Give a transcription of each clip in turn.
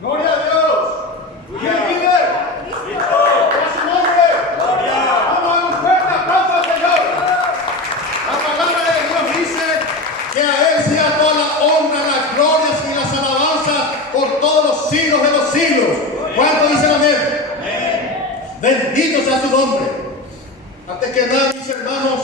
Gloria a Dios. ¿Quién vive? ¿A su nombre? Vamos a dar un fuerte aplauso al Señor. La palabra de Dios dice que a Él sea toda la honra, las glorias y las alabanzas por todos los siglos de los siglos. ¿Cuántos dicen amén? Bendito sea su nombre. Antes que nada, mis hermanos,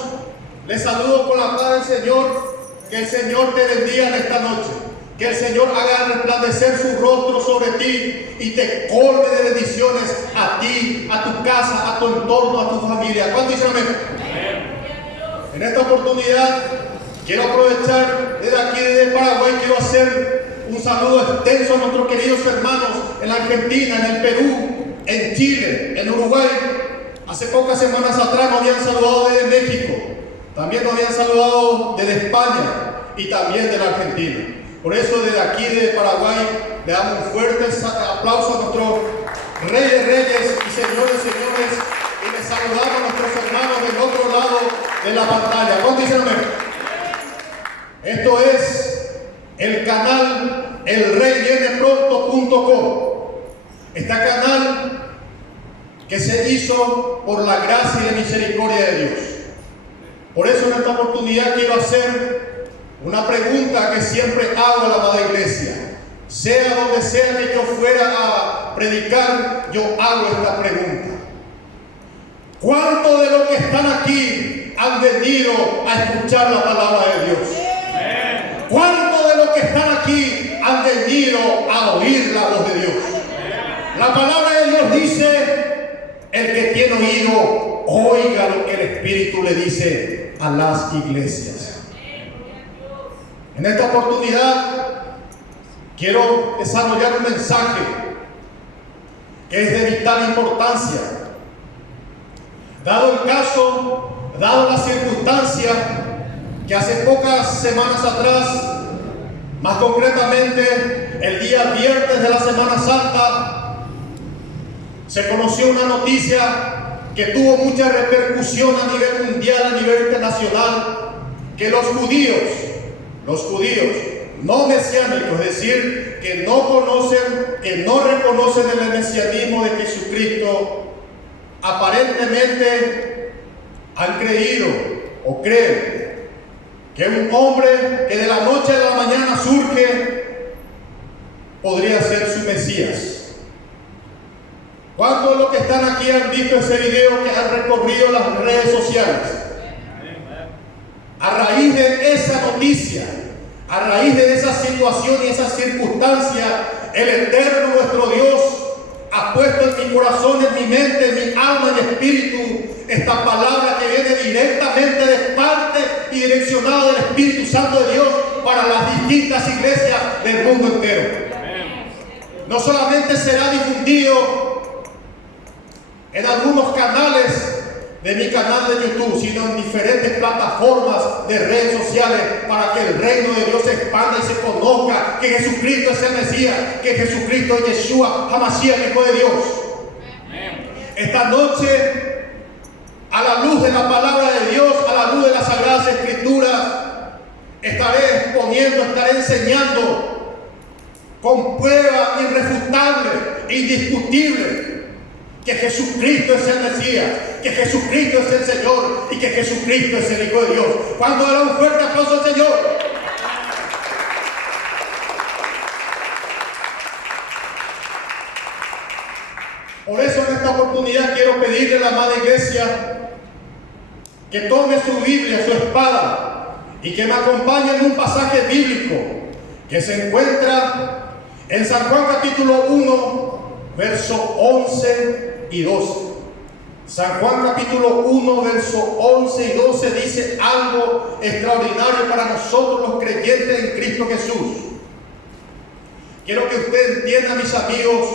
les saludo con la paz del Señor. Que el Señor te bendiga en esta noche. Que el Señor haga resplandecer su rostro sobre ti y te colme de bendiciones a ti, a tu casa, a tu entorno, a tu familia. ¿Cuántos dicen amén? En esta oportunidad quiero aprovechar desde aquí, desde Paraguay, quiero hacer un saludo extenso a nuestros queridos hermanos en la Argentina, en el Perú, en Chile, en Uruguay. Hace pocas semanas atrás nos habían saludado desde México, también nos habían saludado desde España y también de la Argentina. Por eso desde aquí, desde Paraguay, le damos un fuerte aplauso a nuestro Rey de Reyes y Señores de Señores, y les saludamos a nuestros hermanos del otro lado de la pantalla. ¿Cuántos dicen amén? Esto es el canal elreyvienepronto.com. Este canal que se hizo por la gracia y la misericordia de Dios. Por eso en esta oportunidad quiero hacer una pregunta que siempre hago a la amada iglesia. Sea donde sea que yo fuera a predicar, yo hago esta pregunta. ¿Cuántos de los que están aquí han venido a escuchar la palabra de Dios? ¿Cuántos de los que están aquí han venido a oír la voz de Dios? La palabra de Dios dice: el que tiene oído, oiga lo que el Espíritu le dice a las iglesias. En esta oportunidad quiero desarrollar un mensaje que es de vital importancia. Dado el caso, dado la circunstancia que hace pocas semanas atrás, más concretamente el día viernes de la Semana Santa, se conoció una noticia que tuvo mucha repercusión a nivel mundial, a nivel internacional, que los judíos no mesiánicos, es decir, que no conocen, que no reconocen el mesianismo de Jesucristo, aparentemente han creído o creen que un hombre que de la noche a la mañana surge podría ser su Mesías. ¿Cuántos de los que están aquí han visto ese video que han recorrido las redes sociales? A raíz de esa noticia, a raíz de esa situación y esa circunstancia, el Eterno nuestro Dios ha puesto en mi corazón, en mi mente, en mi alma, en mi espíritu, esta palabra que viene directamente de parte y direccionada del Espíritu Santo de Dios para las distintas iglesias del mundo entero. No solamente será difundido en algunos canales de mi canal de YouTube, sino en diferentes plataformas de redes sociales, para que el reino de Dios se expanda y se conozca que Jesucristo es el Mesías, que Jesucristo es Yeshua HaMashiach, el Hijo de Dios. Esta noche, a la luz de la palabra de Dios, a la luz de las Sagradas Escrituras, estaré exponiendo, estaré enseñando con prueba irrefutable, indiscutible, que Jesucristo es el Mesías, que Jesucristo es el Señor y que Jesucristo es el Hijo de Dios. ¿Cuándo dará un fuerte aplauso al Señor? Por eso en esta oportunidad quiero pedirle a la amada iglesia que tome su Biblia, su espada, y que me acompañe en un pasaje bíblico que se encuentra en San Juan capítulo 1, verso 11 y 12. San Juan capítulo 1, verso 11 y 12 dice algo extraordinario para nosotros los creyentes en Cristo Jesús. Quiero que usted entienda, mis amigos,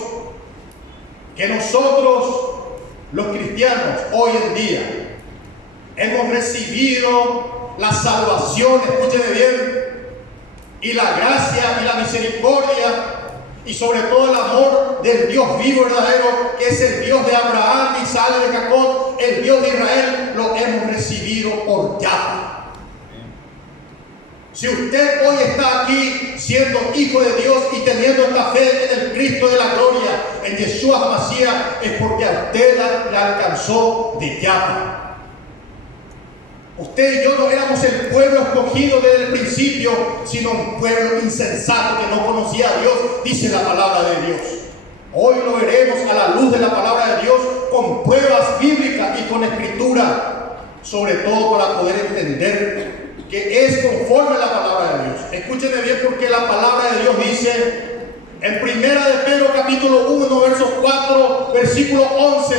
que nosotros, los cristianos, hoy en día, hemos recibido la salvación, escúcheme bien, y la gracia y la misericordia, y sobre todo el amor del Dios vivo verdadero, que es el Dios de Abraham, Isaac y de Jacob, el Dios de Israel, lo hemos recibido por Yahweh. Si usted hoy está aquí siendo hijo de Dios y teniendo esta fe en el Cristo de la gloria, en Yeshua HaMashiach, es porque a usted la alcanzó de llama. Usted y yo no éramos el pueblo escogido desde el principio, sino un pueblo insensato que no conocía a Dios, dice la palabra de Dios. Hoy lo veremos a la luz de la palabra de Dios, con pruebas bíblicas y con escritura, sobre todo para poder entender que es conforme a la palabra de Dios. Escúchenme bien, porque la palabra de Dios dice en 1 de Pedro capítulo 1, verso 4, versículo 11,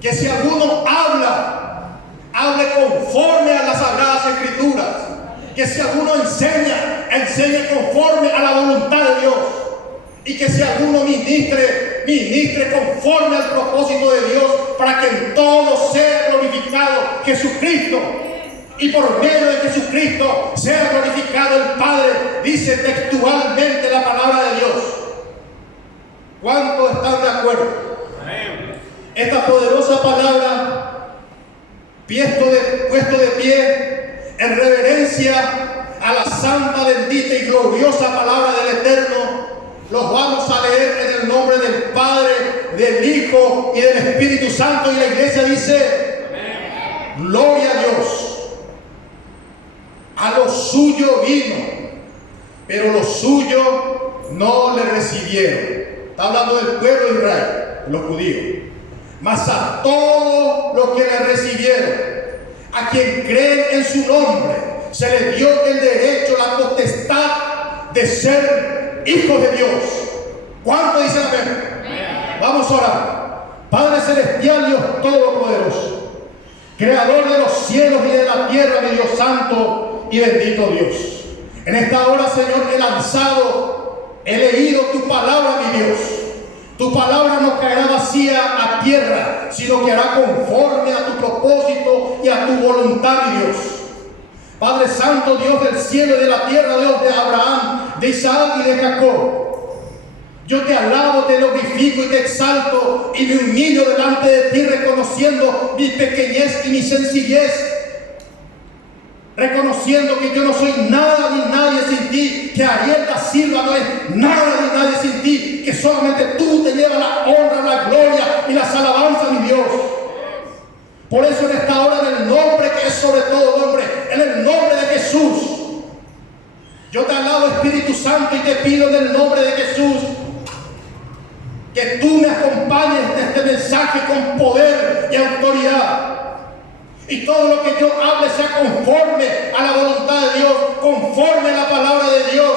que si alguno hable conforme a las sagradas escrituras, que si alguno enseñe conforme a la voluntad de Dios, y que si alguno ministre conforme al propósito de Dios, para que en todo sea glorificado Jesucristo, y por medio de Jesucristo sea glorificado el Padre, dice textualmente la palabra de Dios. ¿Cuántos están de acuerdo? Esta poderosa palabra, puesto de pie en reverencia a la santa, bendita y gloriosa palabra del Eterno, los vamos a leer en el nombre del Padre, del Hijo y del Espíritu Santo. Y la iglesia dice: gloria a Dios. A lo suyo vino, pero los suyos no le recibieron. Está hablando del pueblo de Israel, de los judíos. Mas a todos los que le recibieron, a quien creen en su nombre, se les dio el derecho, la potestad de ser hijos de Dios. ¿Cuánto dicen amén? Vamos a orar. Padre celestial, Dios todopoderoso, creador de los cielos y de la tierra, mi Dios santo y bendito Dios. En esta hora, Señor, he leído tu palabra, mi Dios. Tu palabra no caerá vacía a tierra, sino que hará conforme a tu propósito y a tu voluntad, mi Dios. Padre Santo, Dios del cielo y de la tierra, Dios de Abraham, de Isaac y de Jacob, yo te alabo, te glorifico y te exalto y me humillo delante de ti, reconociendo mi pequeñez y mi sencillez, reconociendo que yo no soy nada ni nadie sin ti, que Ariel da Silva no es nada ni nadie sin ti, que solamente tú te llevas la honra, la gloria y las alabanzas, mi Dios. Por eso en esta hora, en el nombre que es sobre todo nombre, en el nombre de Jesús, yo te alabo, Espíritu Santo, y te pido en el nombre de Jesús que tú me acompañes en este mensaje con poder y autoridad. Y todo lo que yo hable sea conforme a la voluntad de Dios, conforme a la palabra de Dios.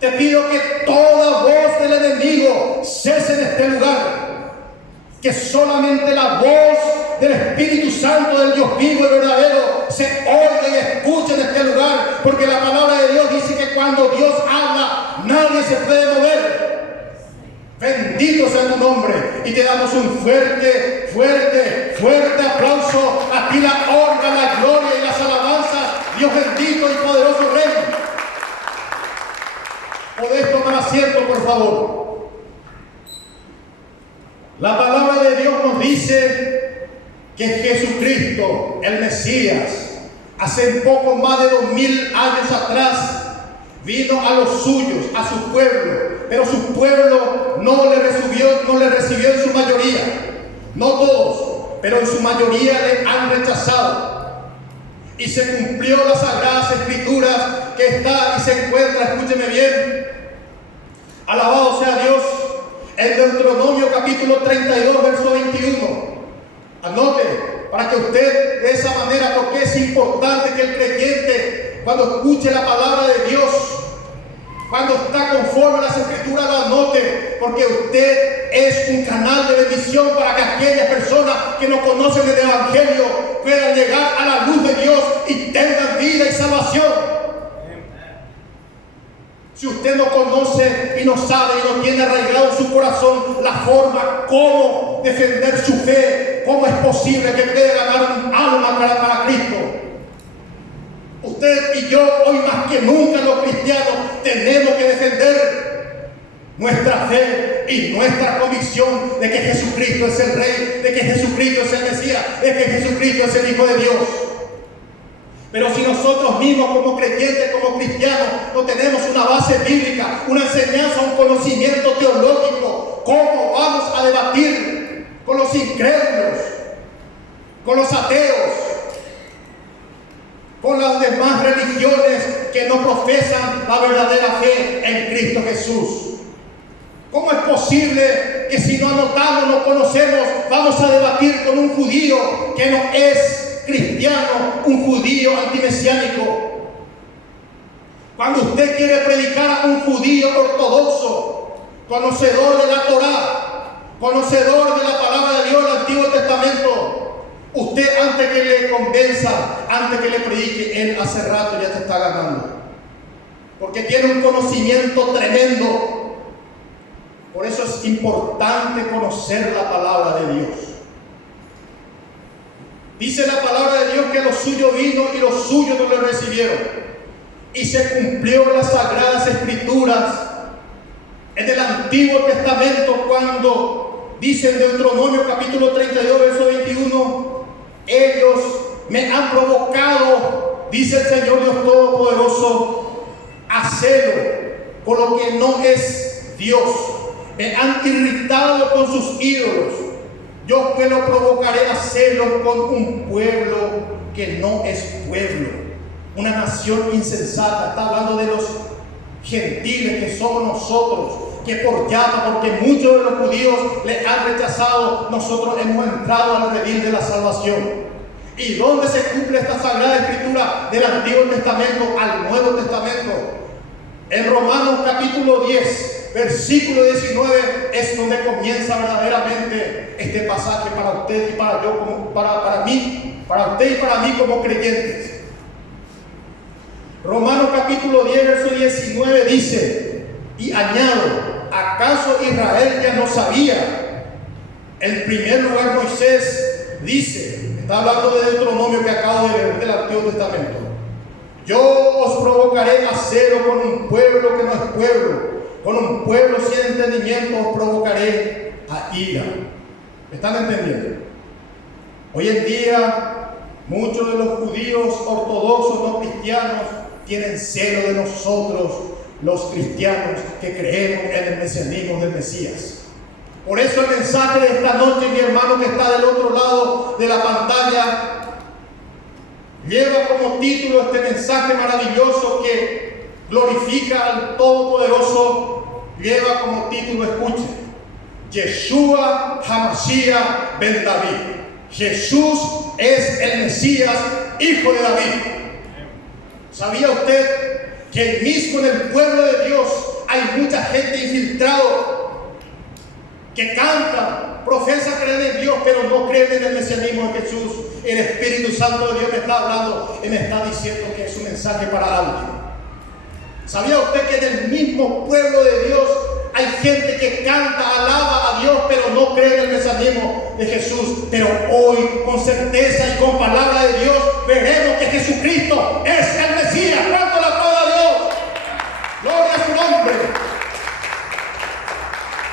Te pido que toda voz del enemigo cese en este lugar. Que solamente la voz del Espíritu Santo, del Dios vivo y verdadero, se oiga y escuche en este lugar. Porque la palabra de Dios dice que cuando Dios habla, nadie se puede mover. Bendito sea tu nombre, y te damos un fuerte aplauso. A ti la honra, la gloria y las alabanzas, Dios bendito y poderoso Rey. Podés tomar asiento, por favor. La palabra de Dios nos dice que Jesucristo, el Mesías, hace poco más de 2000 años atrás, vino a los suyos, a su pueblo, pero su pueblo no le recibió en su mayoría. No todos, pero en su mayoría le han rechazado. Y se cumplió las sagradas escrituras que está y se encuentra, escúcheme bien, alabado sea Dios, en Deuteronomio capítulo 32, verso 21. Anote, para que usted de esa manera, porque es importante que el creyente, cuando escuche la palabra de Dios, cuando está conforme a las escrituras, lo anote, porque usted es un canal de bendición para que aquellas personas que no conocen el Evangelio puedan llegar a la luz de Dios y tengan vida y salvación. Si usted no conoce y no sabe y no tiene arraigado en su corazón la forma cómo defender su fe, cómo es posible que pueda ganar un alma para Cristo. Usted y yo, hoy más que nunca los cristianos, tenemos que defender nuestra fe y nuestra convicción de que Jesucristo es el Rey, de que Jesucristo es el Mesías, de que Jesucristo es el Hijo de Dios. Pero si nosotros mismos como creyentes, como cristianos, no tenemos una base bíblica, una enseñanza, un conocimiento teológico. ¿Cómo vamos a debatir con los incrédulos, con los ateos, con las demás religiones que no profesan la verdadera fe en Cristo Jesús? ¿Cómo es posible que si no anotamos, no conocemos, vamos a debatir con un judío que no es cristiano, un judío antimesiánico? Cuando usted quiere predicar a un judío ortodoxo, conocedor de la Torá, conocedor de la palabra de Dios, el Antiguo Testamento, usted antes que le convenza, antes que le predique, él hace rato ya te está ganando. Porque tiene un conocimiento tremendo. Por eso es importante conocer la palabra de Dios. Dice la palabra de Dios que los suyos vino y los suyos no le recibieron. Y se cumplió las sagradas escrituras en el Antiguo Testamento cuando dice en Deuteronomio capítulo 32, verso 21, ellos me han provocado, dice el Señor Dios Todopoderoso, a celo por lo que no es Dios. Me han irritado con sus ídolos. Yo pues lo provocaré a celo con un pueblo que no es pueblo, una nación insensata. Está hablando de los gentiles que somos nosotros, que por llama, porque muchos de los judíos le han rechazado, nosotros hemos entrado al redil de la salvación. ¿Y dónde se cumple esta sagrada escritura del Antiguo Testamento al Nuevo Testamento? En Romanos capítulo 10, versículo 19 es donde comienza verdaderamente este pasaje para usted y para yo, como para mí, para usted y para mí como creyentes. Romanos capítulo 10, verso 19 dice, y añado, ¿acaso Israel ya no sabía? En primer lugar Moisés dice, está hablando de Deuteronomio que acabo de leer del Antiguo Testamento, yo os provocaré a celo con un pueblo que no es pueblo, con un pueblo sin entendimiento os provocaré a ira. ¿Me están entendiendo? Hoy en día muchos de los judíos ortodoxos no cristianos tienen celo de nosotros, los cristianos que creemos en el mesianismo del Mesías. Por eso el mensaje de esta noche, mi hermano que está del otro lado de la pantalla, lleva como título este mensaje maravilloso que glorifica al Todopoderoso. Lleva como título, escuche, Yeshua HaMashiach ben David. Jesús es el Mesías, hijo de David. ¿Sabía usted que mismo en el pueblo de Dios hay mucha gente infiltrado que canta, profesa creer en Dios, pero no creen en el mesianismo de Jesús? El Espíritu Santo de Dios me está hablando y me está diciendo que es un mensaje para alguien. ¿Sabía usted que en el mismo pueblo de Dios hay gente que canta, alaba a Dios, pero no cree en el mesianismo de Jesús? Pero hoy, con certeza y con palabra de Dios, veremos que Jesucristo es el Mesías. ¿Cuánto le aplauda a Dios? Gloria a su nombre.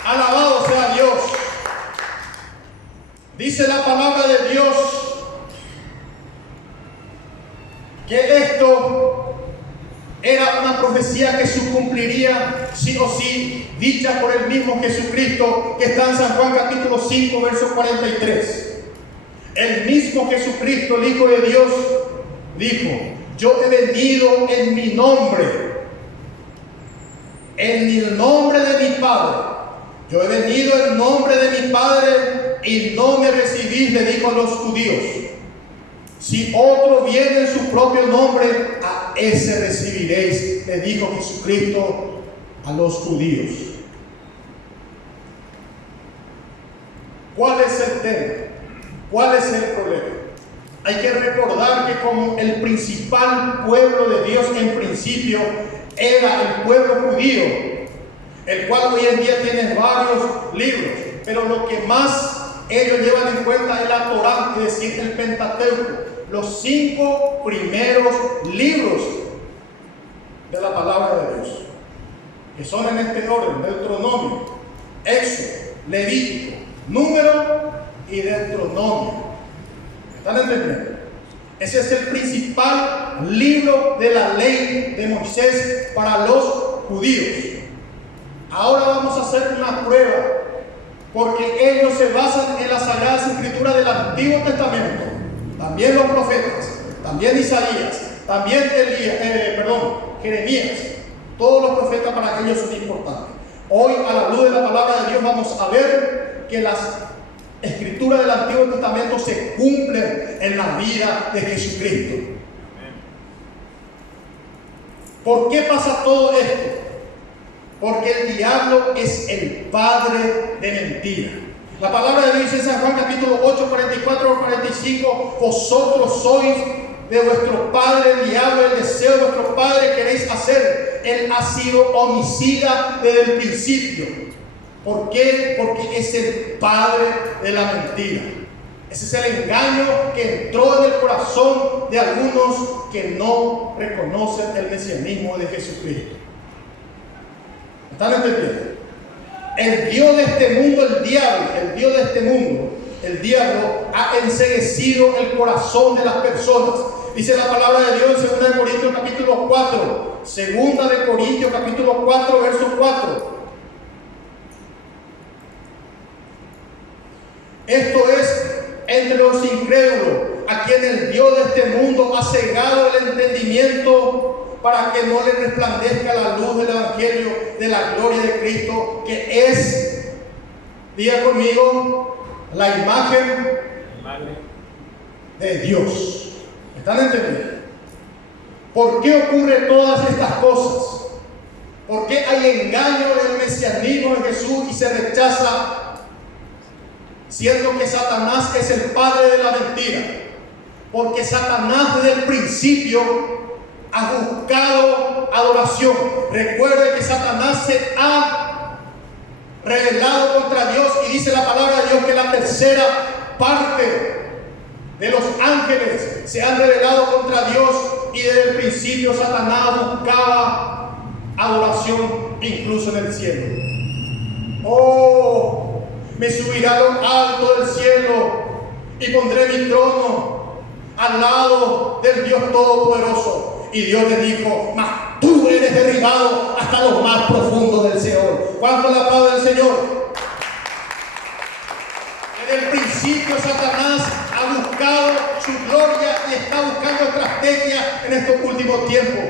Alabado sea Dios. Dice la palabra de Dios que esto era una profecía que se cumpliría sí o sí, dicha por el mismo Jesucristo, que está en San Juan capítulo 5, verso 43. El mismo Jesucristo, el Hijo de Dios, dijo, yo he venido en mi nombre, en el nombre de mi Padre. Yo he venido en nombre de mi Padre y no me recibís, le dijo a los judíos. Si otro viene en su propio nombre, a ese recibiréis, le dijo Jesucristo a los judíos. ¿Cuál es el tema? ¿Cuál es el problema? Hay que recordar que como el principal pueblo de Dios en principio era el pueblo judío, el cual hoy en día tiene varios libros, pero lo que más ellos llevan en cuenta es la Torá, es decir, el Pentateuco, los 5 primeros libros de la palabra de Dios, que son en este orden: Deuteronomio, Éxodo, Levítico, Número y Deuteronomio. ¿Están entendiendo? Ese es el principal libro de la ley de Moisés para los judíos. Ahora vamos a hacer una prueba, porque ellos se basan en las Sagradas Escrituras del Antiguo Testamento, también los profetas, también Isaías, también Jeremías. Todos los profetas para ellos son importantes. Hoy, a la luz de la palabra de Dios, vamos a ver que las Escrituras del Antiguo Testamento se cumplen en la vida de Jesucristo. ¿Por qué pasa todo esto? Porque el diablo es el padre de mentira. La palabra de Dios dice en San Juan capítulo 8, 44 al 45: vosotros sois de vuestro padre el diablo, el deseo de vuestro padre queréis hacer. Él ha sido homicida desde el principio. ¿Por qué? Porque es el padre de la mentira. Ese es el engaño que entró en el corazón de algunos que no reconocen el mesianismo de Jesucristo. ¿Están entendiendo? El Dios de este mundo, el diablo ha enceguecido el corazón de las personas. Dice la palabra de Dios en 2 Corintios capítulo 4. 2 Corintios capítulo 4, verso 4. Esto es entre los incrédulos, a quien el Dios de este mundo ha cegado el entendimiento para que no le resplandezca la luz del Evangelio de la gloria de Cristo, que es, diga conmigo, la imagen de Dios. ¿Están entendiendo? ¿Por qué ocurre todas estas cosas? ¿Por qué hay engaño en el mesianismo de Jesús y se rechaza, siendo que Satanás es el padre de la mentira? Porque Satanás desde el principio ha buscado adoración. Recuerde que Satanás se ha rebelado contra Dios, y dice la palabra de Dios que la tercera parte de los ángeles se han rebelado contra Dios, y desde el principio Satanás buscaba adoración incluso en el cielo. Oh, me subiré a lo alto del cielo y pondré mi trono al lado del Dios Todopoderoso. Y Dios le dijo: mas tú eres derribado hasta los más profundos del Seol. ¿Cuánto la palabra del Señor? Desde el principio Satanás ha buscado su gloria y está buscando estrategia en estos últimos tiempos.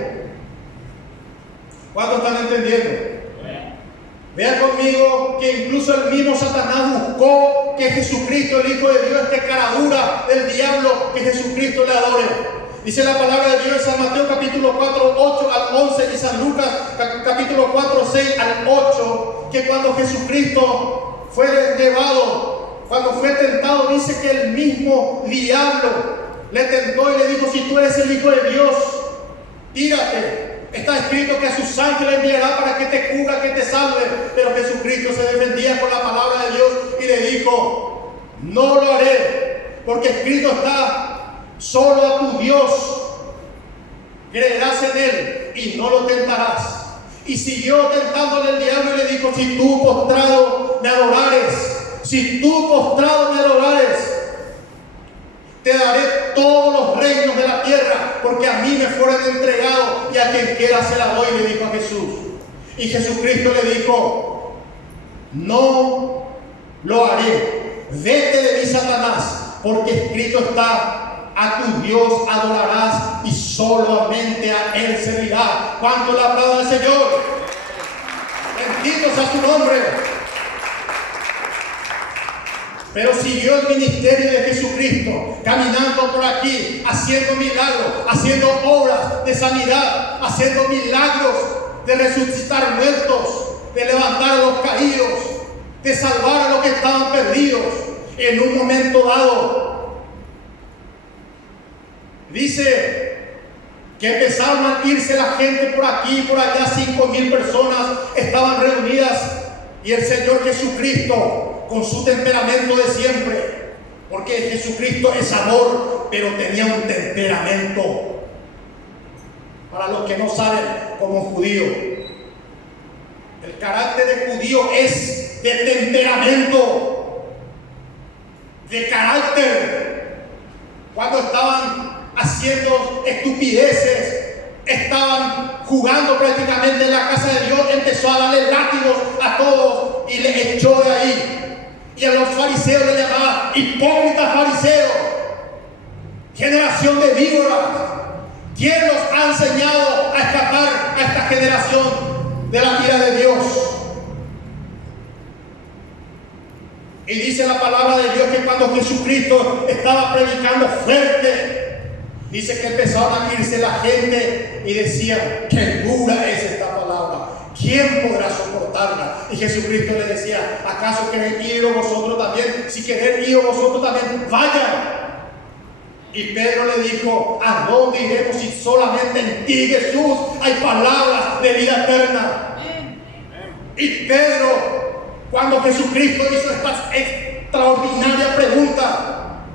¿Cuántos están entendiendo? Vean conmigo que incluso el mismo Satanás buscó que Jesucristo, el Hijo de Dios, esté cara dura del diablo, que Jesucristo le adore. Dice la palabra de Dios en San Mateo capítulo 4, 8 al 11 y San Lucas capítulo 4, 6 al 8, que cuando Jesucristo fue llevado, cuando fue tentado, dice que el mismo diablo le tentó y le dijo: si tú eres el Hijo de Dios, tírate. Está escrito que a sus ángeles enviará para que te cubra, que te salve. Pero Jesucristo se defendía con la palabra de Dios y le dijo: no lo haré, porque escrito está: solo a tu Dios creerás en Él y no lo tentarás. Y siguió tentándole el diablo y le dijo: si tú postrado me adorares, te daré todos los reinos de la tierra, porque a mí me fueron entregados y a quien quiera se la doy, le dijo a Jesús. Y Jesucristo le dijo: no lo haré, vete de mí, Satanás, porque escrito está: a tu Dios adorarás y solamente a Él servirás. ¿Cuánto le aplaudo al Señor? Bendito sea su nombre. Pero siguió el ministerio de Jesucristo, caminando por aquí, haciendo milagros, haciendo obras de sanidad, haciendo milagros de resucitar muertos, de levantar a los caídos, de salvar a los que estaban perdidos. En un momento dado, dice que empezaron a irse la gente por aquí y por allá. 5,000 personas estaban reunidas, y el Señor Jesucristo, con su temperamento de siempre, porque Jesucristo es amor, pero tenía un temperamento. Para los que no saben, como judío, el carácter de judío es de temperamento, de carácter. Cuando estaban haciendo estupideces, estaban jugando prácticamente en la casa de Dios, empezó a darle látigos a todos y le echó de ahí. Y a los fariseos le llamaba hipócritas fariseos, generación de víboras. ¿Quién los ha enseñado a escapar a esta generación de la ira de Dios? Y dice la palabra de Dios que cuando Jesucristo estaba predicando fuerte, dice que empezaron a irse la gente y decían: qué dura es esta palabra, ¿quién podrá soportarla? Y Jesucristo le decía: ¿acaso queréis ir vosotros también? Si queréis ir vosotros también, vayan. Y Pedro le dijo: ¿a dónde iremos si solamente en ti, Jesús, hay palabras de vida eterna? Y Pedro, cuando Jesucristo hizo esta extraordinaria pregunta,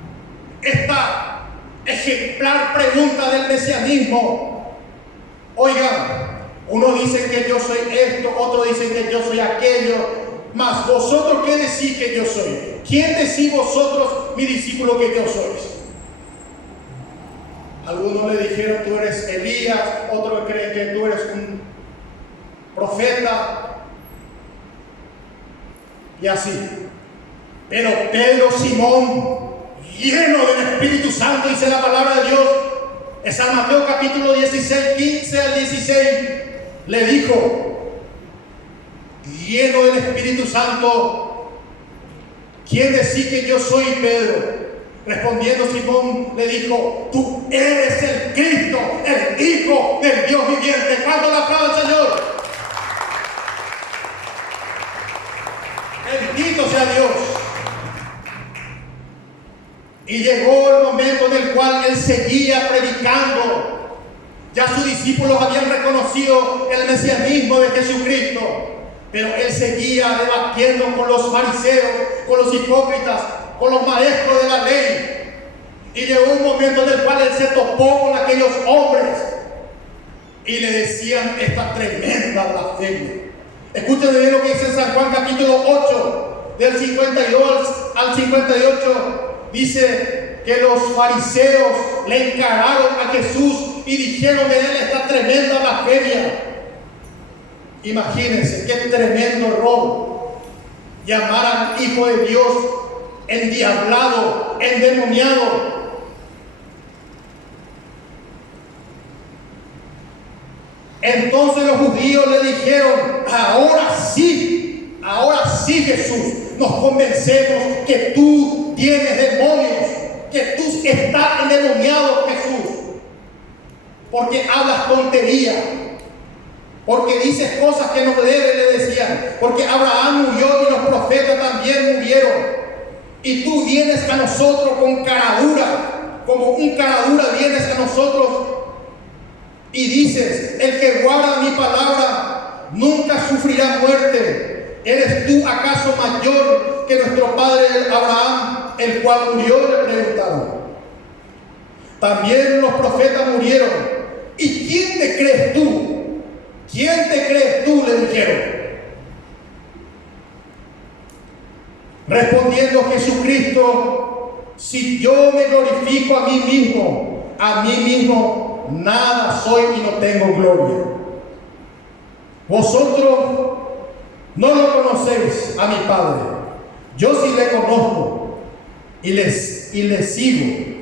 esta ejemplar pregunta del mesianismo: oigan, uno dice que yo soy esto, otro dice que yo soy aquello, mas vosotros, ¿qué decís que yo soy? ¿Quién decís vosotros, mi discípulo, que yo soy? Algunos le dijeron: tú eres Elías, otros creen que tú eres un profeta, y así. Pero Pedro, Simón, lleno del Espíritu Santo, dice la palabra de Dios en San Mateo capítulo 16, 15 al 16, le dijo, lleno del Espíritu Santo: ¿quién decís que yo soy, Pedro? Respondiendo Simón le dijo: tú eres el Cristo, el Hijo del Dios viviente. ¿Cuánto le aplaude al Señor? Bendito sea Dios. Y llegó el momento en el cual él seguía predicando. Ya sus discípulos habían reconocido el mesianismo de Jesucristo, pero él seguía debatiendo con los fariseos, con los hipócritas, con los maestros de la ley. Y llegó un momento en el cual él se topó con aquellos hombres y le decían esta tremenda blasfemia. Escuchen bien lo que dice en San Juan capítulo 8, del 52 al 58. Dice que los fariseos le encararon a Jesús y dijeron de él esta tremenda blasfemia. Imagínense qué tremendo error. Llamar al Hijo de Dios endiablado, endemoniado. Entonces los judíos le dijeron: ahora sí Jesús, nos convencemos que tú tienes demonios, que tú estás endemoniado, Jesús, porque hablas tontería, porque dices cosas que no debes, le decían, porque Abraham murió y los profetas también murieron, y tú vienes a nosotros con caradura, como un caradura vienes a nosotros y dices: el que guarda mi palabra nunca sufrirá muerte. ¿Eres tú acaso mayor que nuestro padre Abraham, el cual murió? Le preguntaron. También los profetas murieron. ¿Y quién te crees tú? ¿Quién te crees tú?, le dijeron. Respondiendo Jesucristo: si yo me glorifico a mí mismo nada soy y no tengo gloria. Vosotros no lo conocéis a mi Padre. Yo sí le conozco y le sigo.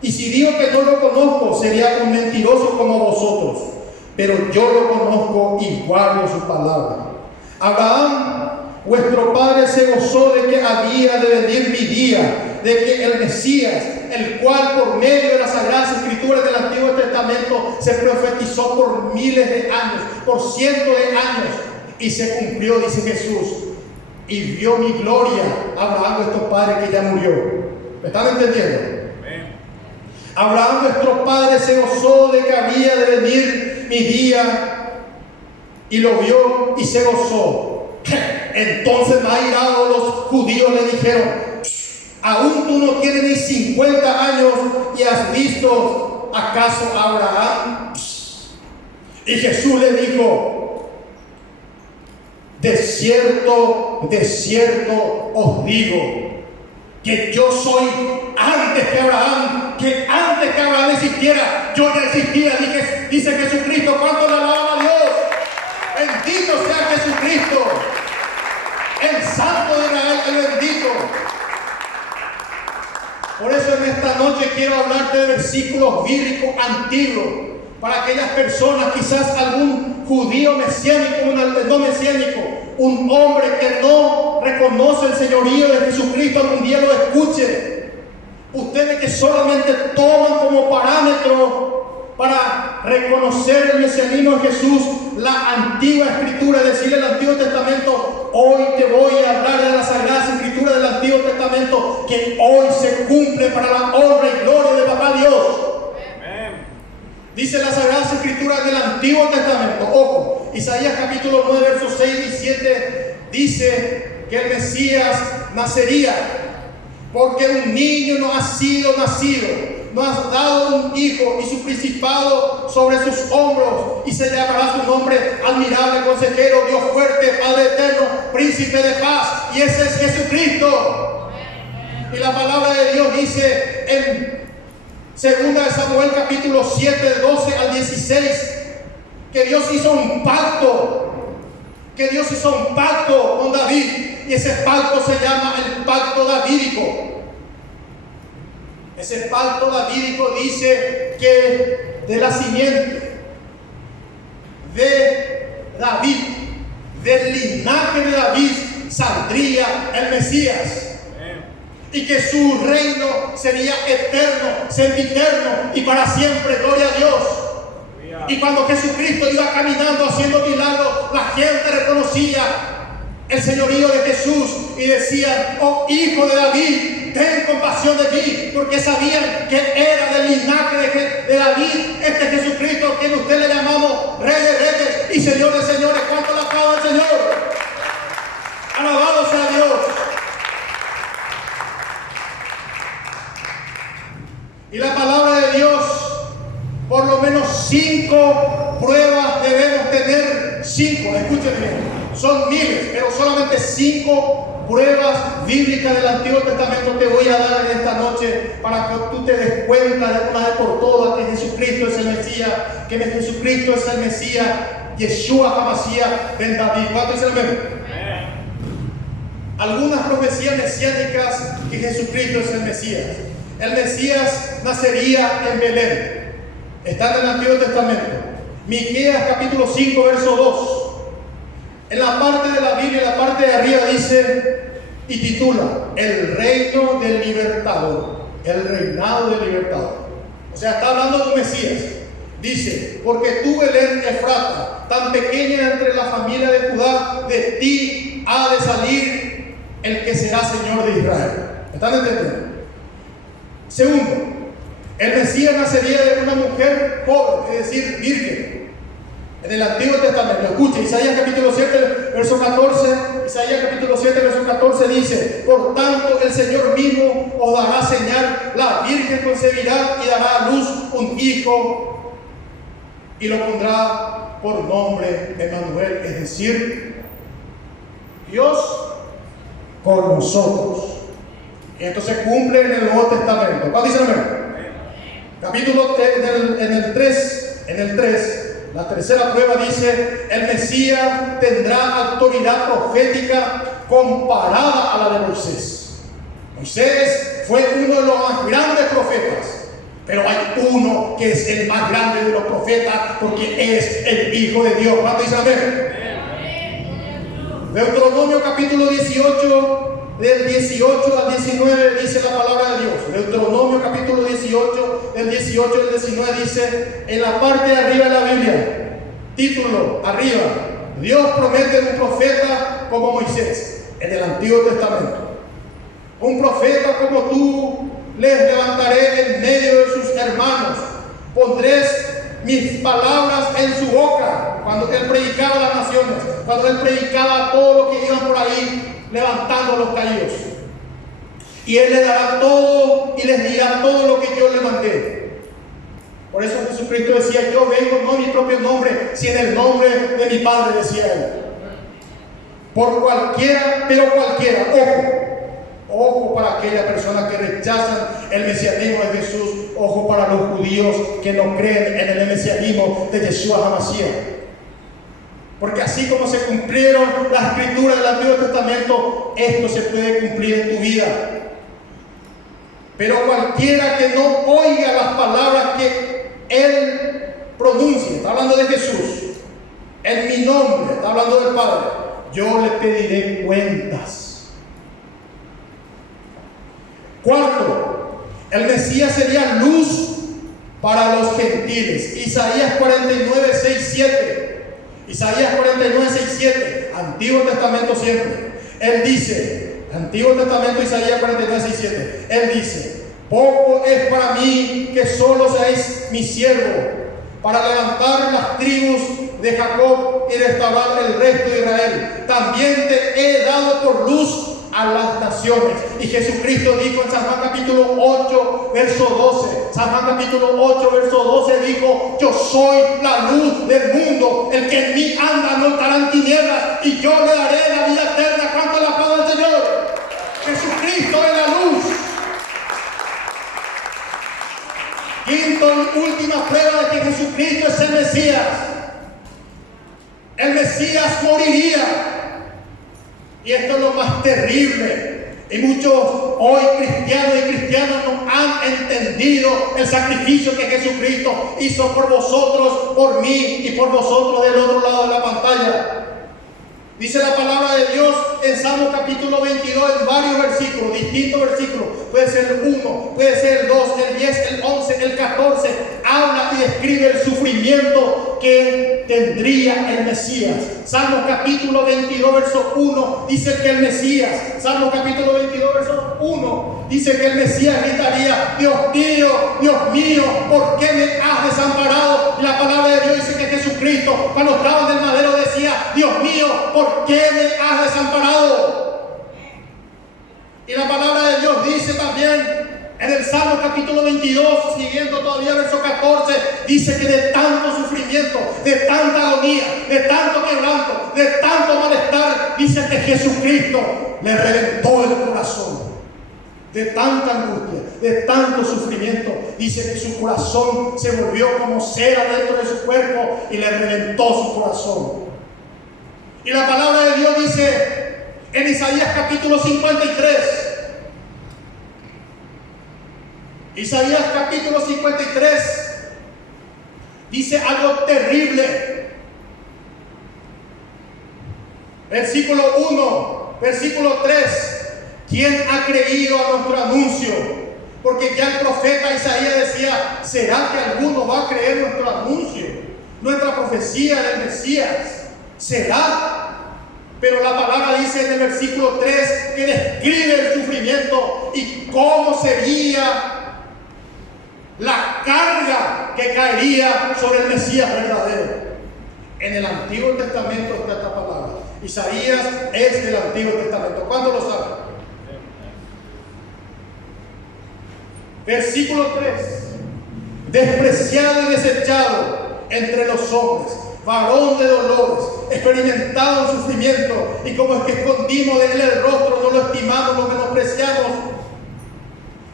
Y si digo que no lo conozco, sería un mentiroso como vosotros. Pero yo lo conozco y guardo su palabra. Abraham, vuestro padre, se gozó de que había de venir mi día, de que el Mesías, el cual por medio de las sagradas escrituras del Antiguo Testamento se profetizó por miles de años, por cientos de años, y se cumplió, dice Jesús, y vio mi gloria. Abraham, nuestro padre, que ya murió. ¿Me están entendiendo? Amén. Abraham, nuestro padre, se gozó de que había de venir mi día, y lo vio y se gozó. Entonces, más airados, los judíos le dijeron: ¿aún tú no tienes ni 50 años y has visto acaso a Abraham? Y Jesús le dijo: de cierto os digo que yo soy antes que Abraham, que antes que Abraham existiera, yo ya existía. Dice Jesucristo. ¿Cuánto le alaban a Dios? quiero hablarte de versículos bíblicos antiguos para aquellas personas, quizás algún judío mesiánico, no mesiánico, un hombre que no reconoce el señorío de Jesucristo, algún día lo escuche. Ustedes que solamente toman como parámetro para reconocer el mesianismo de Jesús la antigua escritura, es decir, el Antiguo Testamento. Hoy te voy a hablar de la Sagrada Escritura del Antiguo Testamento, que hoy se cumple para la honra y gloria de Papá Dios. Amén. Dice la Sagrada Escritura del Antiguo Testamento, ojo, Isaías capítulo 9, versos 6 y 7, dice que el Mesías nacería, porque un niño nos ha sido nacido, nos ha dado un hijo, y su principado sobre sus hombros, y se llamará su nombre Admirable Consejero, Dios fuerte, Padre eterno, Príncipe de paz. Y ese es Jesucristo. Y la palabra de Dios dice en 2 Samuel capítulo 7, del 12 al 16, que Dios hizo un pacto, con David, y ese pacto se llama el pacto davídico. Ese pacto davídico dice que de la simiente de David, del linaje de David, saldría el Mesías. Y que su reino sería eterno, sempiterno y para siempre. Gloria a Dios. Y cuando Jesucristo iba caminando haciendo milagros, la gente reconocía el señorío de Jesús y decían: oh hijo de David, ten compasión de mí, porque sabían que era del linaje de David, este Jesucristo, a quien usted le llamamos Rey de Reyes y Señor de Señores. ¿Cuánto le aplaudan al Señor? Alabado sea Dios. Y la palabra de Dios, por lo menos 5 pruebas debemos tener. 5, escuchen bien, son miles, pero solamente 5 pruebas bíblicas del Antiguo Testamento te voy a dar en esta noche, para que tú te des cuenta de una vez por todas que Jesucristo es el Mesías, que Jesucristo es el Mesías, Yeshua HaMashiach ben David. ¿Cuánto dice el amén? Algunas profecías mesiánicas que Jesucristo es el Mesías. El Mesías nacería en Belén. Está en el Antiguo Testamento. Miqueas capítulo 5, verso 2. En la parte de la Biblia, en la parte de arriba dice y titula: el reino del libertador, el reinado del libertador. O sea, está hablando de un Mesías. Dice: porque tú, Belén Efrata, tan pequeña entre la familia de Judá, de ti ha de salir el que será Señor de Israel. ¿Están entendiendo? Segundo, el Mesías nacería de una mujer pobre, es decir, virgen. En el Antiguo Testamento, escuche, Isaías capítulo 7, verso 14, Isaías capítulo 7, verso 14 dice: por tanto el Señor mismo os dará señal, la virgen concebirá y dará a luz un hijo, y lo pondrá por nombre Emmanuel, es decir, Dios con nosotros. Y esto se cumple en el Nuevo Testamento. ¿Cuál dice el amén? Capítulo en el 3, la tercera prueba dice: el Mesías tendrá autoridad profética comparada a la de Moisés. Moisés fue uno de los más grandes profetas, pero hay uno que es el más grande de los profetas, porque es el Hijo de Dios. ¿Cuánto dice amén? Deuteronomio capítulo 18, del 18 al 19 dice la palabra de Dios. Deuteronomio capítulo 18, del 18 al 19 dice, en la parte de arriba de la Biblia, título arriba: Dios promete un profeta como Moisés en el Antiguo Testamento. Un profeta como tú les levantaré en medio de sus hermanos, pondré mis palabras en su boca. Cuando él predicaba a las naciones, cuando él predicaba a todos los que iban por ahí levantando a los caídos, y él les dará todo y les dirá todo lo que yo le mandé. Por eso Jesucristo decía: yo vengo no en mi propio nombre, sino en el nombre de mi Padre, decía él. Por cualquiera, pero cualquiera, ojo para aquellas personas que rechazan el mesianismo de Jesús, ojo para los judíos que no creen en el mesianismo de Yeshua HaMashiach. Porque así como se cumplieron las escrituras del Antiguo Testamento, esto se puede cumplir en tu vida. Pero cualquiera que no oiga las palabras que Él pronuncia, está hablando de Jesús, en mi nombre, está hablando del Padre, yo le pediré cuentas. Cuarto, el Mesías sería luz para los gentiles. Isaías 49, 6, 7. Isaías 49, 6, 7. Antiguo Testamento siempre. Él dice, Antiguo Testamento, Isaías 49, 6, 7. Él dice: poco es para mí que solo seáis mi siervo, para levantar las tribus de Jacob y restaurar el resto de Israel. También te he dado por luz a las naciones. Y Jesucristo dijo en San Juan capítulo 8, verso 12. San Juan capítulo 8, verso 12 dijo: yo soy la luz del mundo. El que en mí anda no estará en tinieblas, y yo le daré la vida eterna. ¿Cuánto la palabra del Señor? Jesucristo es la luz. Quinto y última prueba de que Jesucristo es el Mesías. El Mesías moriría. Y esto es lo más terrible. Y muchos hoy cristianos y cristianas no han entendido el sacrificio que Jesucristo hizo por vosotros, por mí y por vosotros del otro lado de la pantalla. Dice la palabra de Dios en Salmo capítulo 22, en varios versículos, distintos versículos. Puede ser el 1, puede ser el 2, el 10, el 11, el 14. Habla y describe el sufrimiento que tendría el Mesías. Salmo capítulo 22, verso 1, dice que el Mesías, Salmo capítulo 22, verso 1, dice que el Mesías gritaría: Dios mío, ¿por qué me has desamparado? Y la palabra de Dios dice que Jesucristo, cuando estaba en el madero, decía: Dios mío, ¿por qué me has desamparado? Y la palabra de Dios dice también en el Salmo capítulo 22, siguiendo todavía verso 14, dice que de tanto sufrimiento, de tanta agonía, de tanto quebranto, de tanto malestar, dice que Jesucristo le reventó el corazón. De tanta angustia, de tanto sufrimiento, dice que su corazón se volvió como cera dentro de su cuerpo y le reventó su corazón. Y la palabra de Dios dice en Isaías capítulo 53, Isaías capítulo 53 dice algo terrible. Versículo 1, versículo 3. ¿Quién ha creído a nuestro anuncio? Porque ya el profeta Isaías decía: ¿será que alguno va a creer nuestro anuncio? Nuestra profecía del Mesías. ¿Será? Pero la palabra dice en el versículo 3 que describe el sufrimiento y cómo sería la carga que caería sobre el Mesías verdadero. En el Antiguo Testamento está esta palabra. Isaías es del Antiguo Testamento. ¿Cuándo lo saben? Versículo 3. Despreciado y desechado entre los hombres, varón de dolores, experimentado en sufrimiento, y como es que escondimos de él el rostro, no lo estimamos, lo menospreciamos.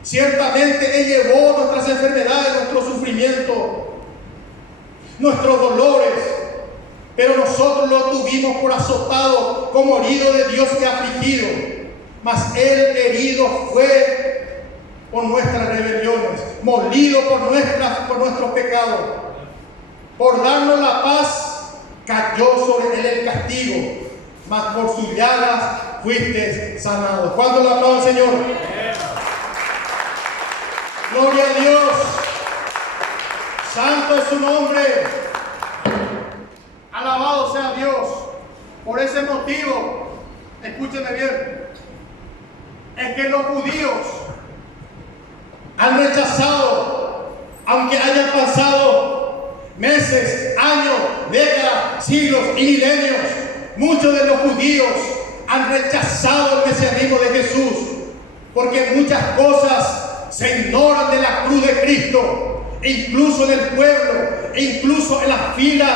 Ciertamente él llevó nuestras enfermedades, nuestro sufrimiento, nuestros dolores, pero nosotros lo tuvimos por azotado, como herido de Dios y afligido. Mas él herido fue por nuestras rebeliones, molido por nuestros pecados. Por darnos la paz, cayó sobre él el castigo, mas por sus llagas fuiste sanado. ¿Cuándo le aplaudan, Señor? Gloria a Dios. Santo es su nombre. Alabado sea Dios. Por ese motivo, escúcheme bien, es que los judíos han rechazado, aunque hayan pasado meses, años, décadas, siglos y milenios, muchos de los judíos han rechazado el mesianismo de Jesús, porque muchas cosas se ignoran de la cruz de Cristo, incluso en el pueblo, incluso en las filas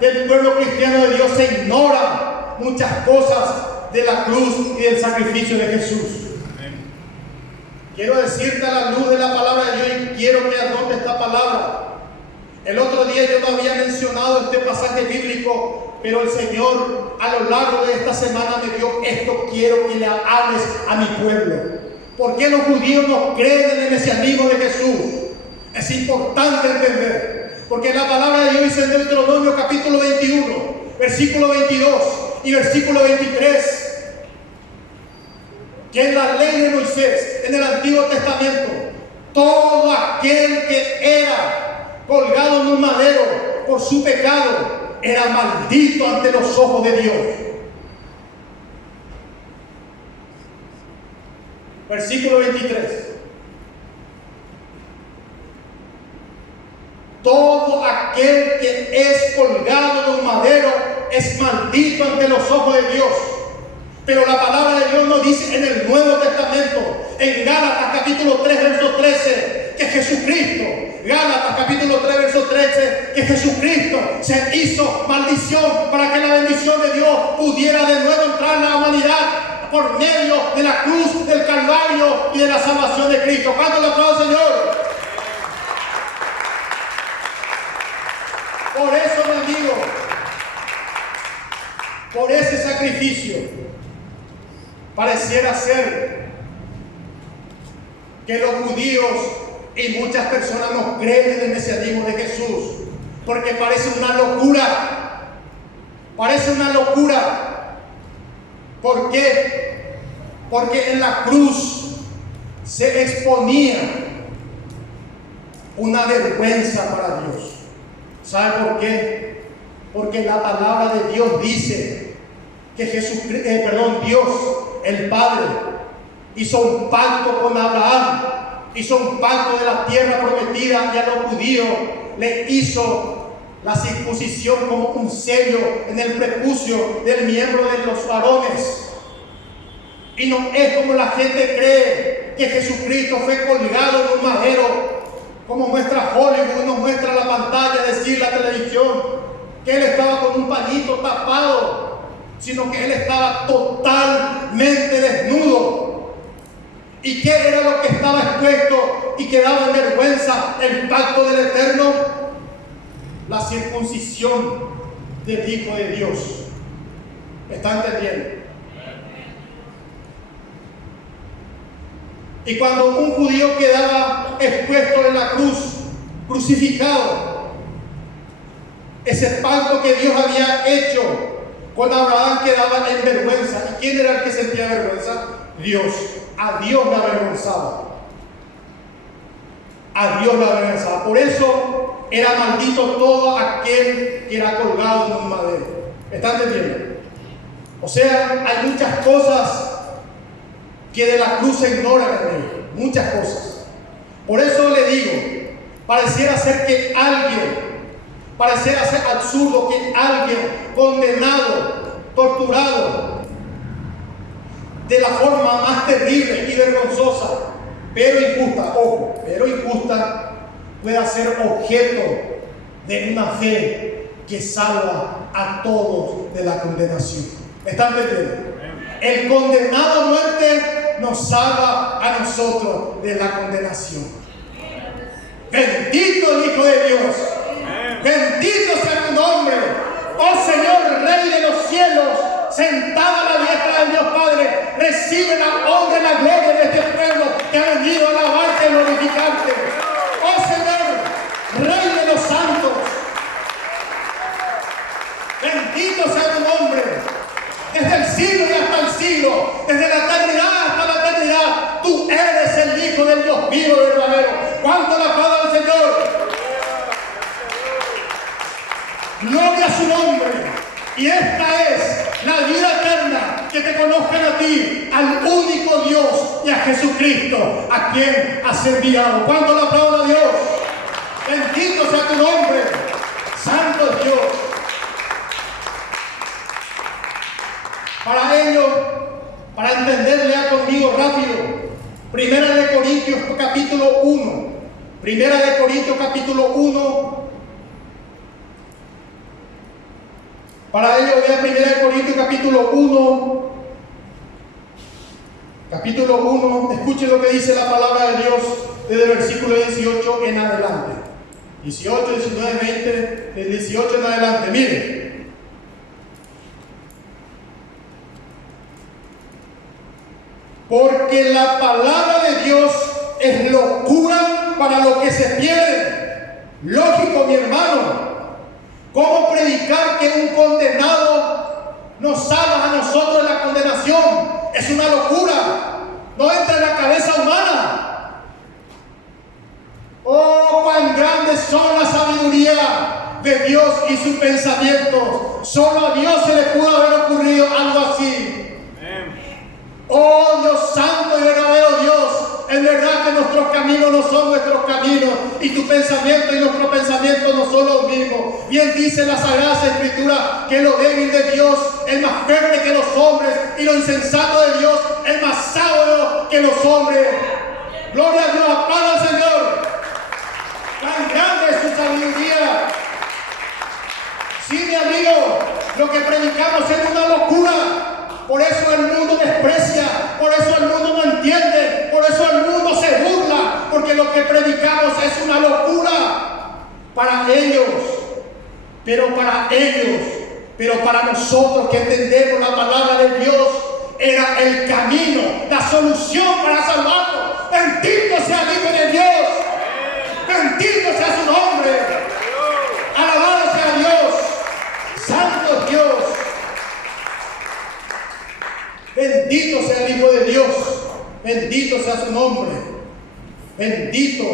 del pueblo cristiano de Dios se ignoran muchas cosas de la cruz y del sacrificio de Jesús. Quiero decirte a la luz de la palabra de Dios, y quiero que anotes esta palabra. El otro día yo no había mencionado este pasaje bíblico, pero el Señor a lo largo de esta semana me dio esto: quiero que le hables a mi pueblo. ¿Por qué los judíos no creen en el mesianismo de Jesús? Es importante entender, porque la palabra de Dios dice en Deuteronomio capítulo 21, versículo 22 y versículo 23, que en la ley de Moisés, en el Antiguo Testamento, todo aquel que era colgado en un madero por su pecado era maldito ante los ojos de Dios. Versículo 23. Todo aquel que es colgado en un madero es maldito ante los ojos de Dios. Pero la palabra de Dios nos dice en el Nuevo Testamento, en Gálatas capítulo 3, verso 13, que Jesucristo, Gálatas capítulo 3, verso 13, que Jesucristo se hizo maldición para que la bendición de Dios pudiera de nuevo entrar en la humanidad por medio de la cruz del Calvario y de la salvación de Cristo. ¿Cuánto le aplaudo, Señor? Por eso bendigo, por ese sacrificio. Pareciera ser que los judíos y muchas personas no creen en el mesianismo de Jesús, porque parece una locura. Parece una locura. ¿Por qué? Porque en la cruz se exponía una vergüenza para Dios. ¿Sabe por qué? Porque la palabra de Dios dice que Dios, el Padre, hizo un pacto con Abraham, hizo un pacto de la tierra prometida, y a los judíos le hizo la circuncisión como un sello en el prepucio del miembro de los varones. Y no es como la gente cree, que Jesucristo fue colgado en un madero, como muestra Hollywood, nos muestra la pantalla, es decir, la televisión, que Él estaba con un pañito tapado, sino que Él estaba totalmente desnudo. ¿Y qué era lo que estaba expuesto y que daba en vergüenza el pacto del Eterno? La circuncisión del Hijo de Dios. ¿Están entendiendo? Y cuando un judío quedaba expuesto en la cruz, crucificado, ese pacto que Dios había hecho con Abraham quedaba en vergüenza. ¿Y quién era el que sentía vergüenza? Dios. A Dios la avergonzaba. A Dios la avergonzaba. Por eso era maldito todo aquel que era colgado en un madero. ¿Están entendiendo? O sea, hay muchas cosas que de la cruz se ignoran en él. Muchas cosas. Por eso le digo, pareciera ser que alguien, pareciera ser absurdo que alguien condenado, torturado de la forma más terrible y vergonzosa, pero injusta, ojo, pero injusta, pueda ser objeto de una fe que salva a todos de la condenación. ¿Están entendiendo? El condenado a muerte nos salva a nosotros de la condenación. Bendito el Hijo de Dios. Bendito sea tu nombre, oh Señor, Rey de los cielos, sentado a la diestra de Dios Padre. Recibe la honra y la gloria de este pueblo que ha venido a alabarte y glorificarte. Oh Señor, Rey de los santos, bendito sea tu nombre. Desde el siglo y hasta el siglo, desde la eternidad hasta la eternidad, tú eres el Hijo del Dios vivo y verdadero. ¿Cuánto la palabra del Señor? Gloria a su nombre. Y esta es la vida eterna, que te conozcan a ti, al único Dios, y a Jesucristo, a quien has enviado. ¿Cuánto le aplaudo a Dios? Bendito sea tu nombre. Santo es Dios. Para ello, para entender, lea conmigo rápido Primera de Corintios capítulo 1. Primera de Corintios capítulo 1. Para ello vea Primera de Corintios capítulo 1. Capítulo 1. Escuche lo que dice la palabra de Dios desde el versículo 18 en adelante. 18, 19, 20, del 18 en adelante. Mire. Porque la palabra de Dios es locura para los que se pierden. Lógico, mi hermano. ¿Cómo predicar que un condenado nos salva a nosotros de la condenación? Es una locura. No entra en la cabeza humana. Oh, cuán grandes son la sabiduría de Dios y sus pensamientos. Solo a Dios se le pudo haber ocurrido algo así. Oh Dios santo y verdadero Dios, es verdad que nuestros caminos no son nuestros caminos y tu pensamiento y nuestro pensamiento no son los mismos. Bien dice la Sagrada Escritura que lo débil de Dios es más fuerte que los hombres y lo insensato de Dios es más sabio que los hombres. Gloria a Dios, aplauda al Señor. Tan grande es su sabiduría. Sí, mi amigo, lo que predicamos es una locura. Por eso el mundo desprecia, por eso el mundo no entiende, por eso el mundo se burla, porque lo que predicamos es una locura para ellos, pero para nosotros que entendemos la palabra de Dios, era el camino, la solución para salvarnos. Bendito sea el Hijo de Dios, bendito sea su nombre, alabado sea Dios, santo es Dios. Bendito sea el Hijo de Dios, bendito sea su nombre, bendito.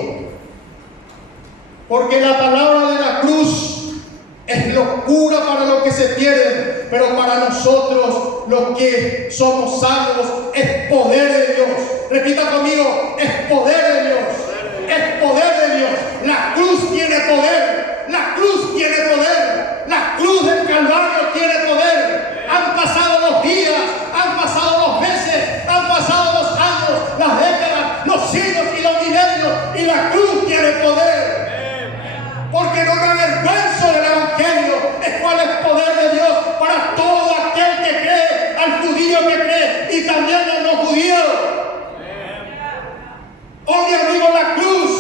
Porque la palabra de la cruz es locura para los que se pierden, pero para nosotros los que somos salvos es poder de Dios. Repita conmigo, es poder de Dios, es poder de Dios. La cruz tiene poder, la cruz tiene poder, la cruz del Calvario tiene poder. Han pasado los días, han pasado los meses, han pasado los años, las décadas, los siglos y los milenios, y la cruz tiene poder. Porque no me avergüenzo del Evangelio, es cual es poder de Dios para todo aquel que cree, al judío que cree y también al no judío. Oh, mi amigo, la cruz,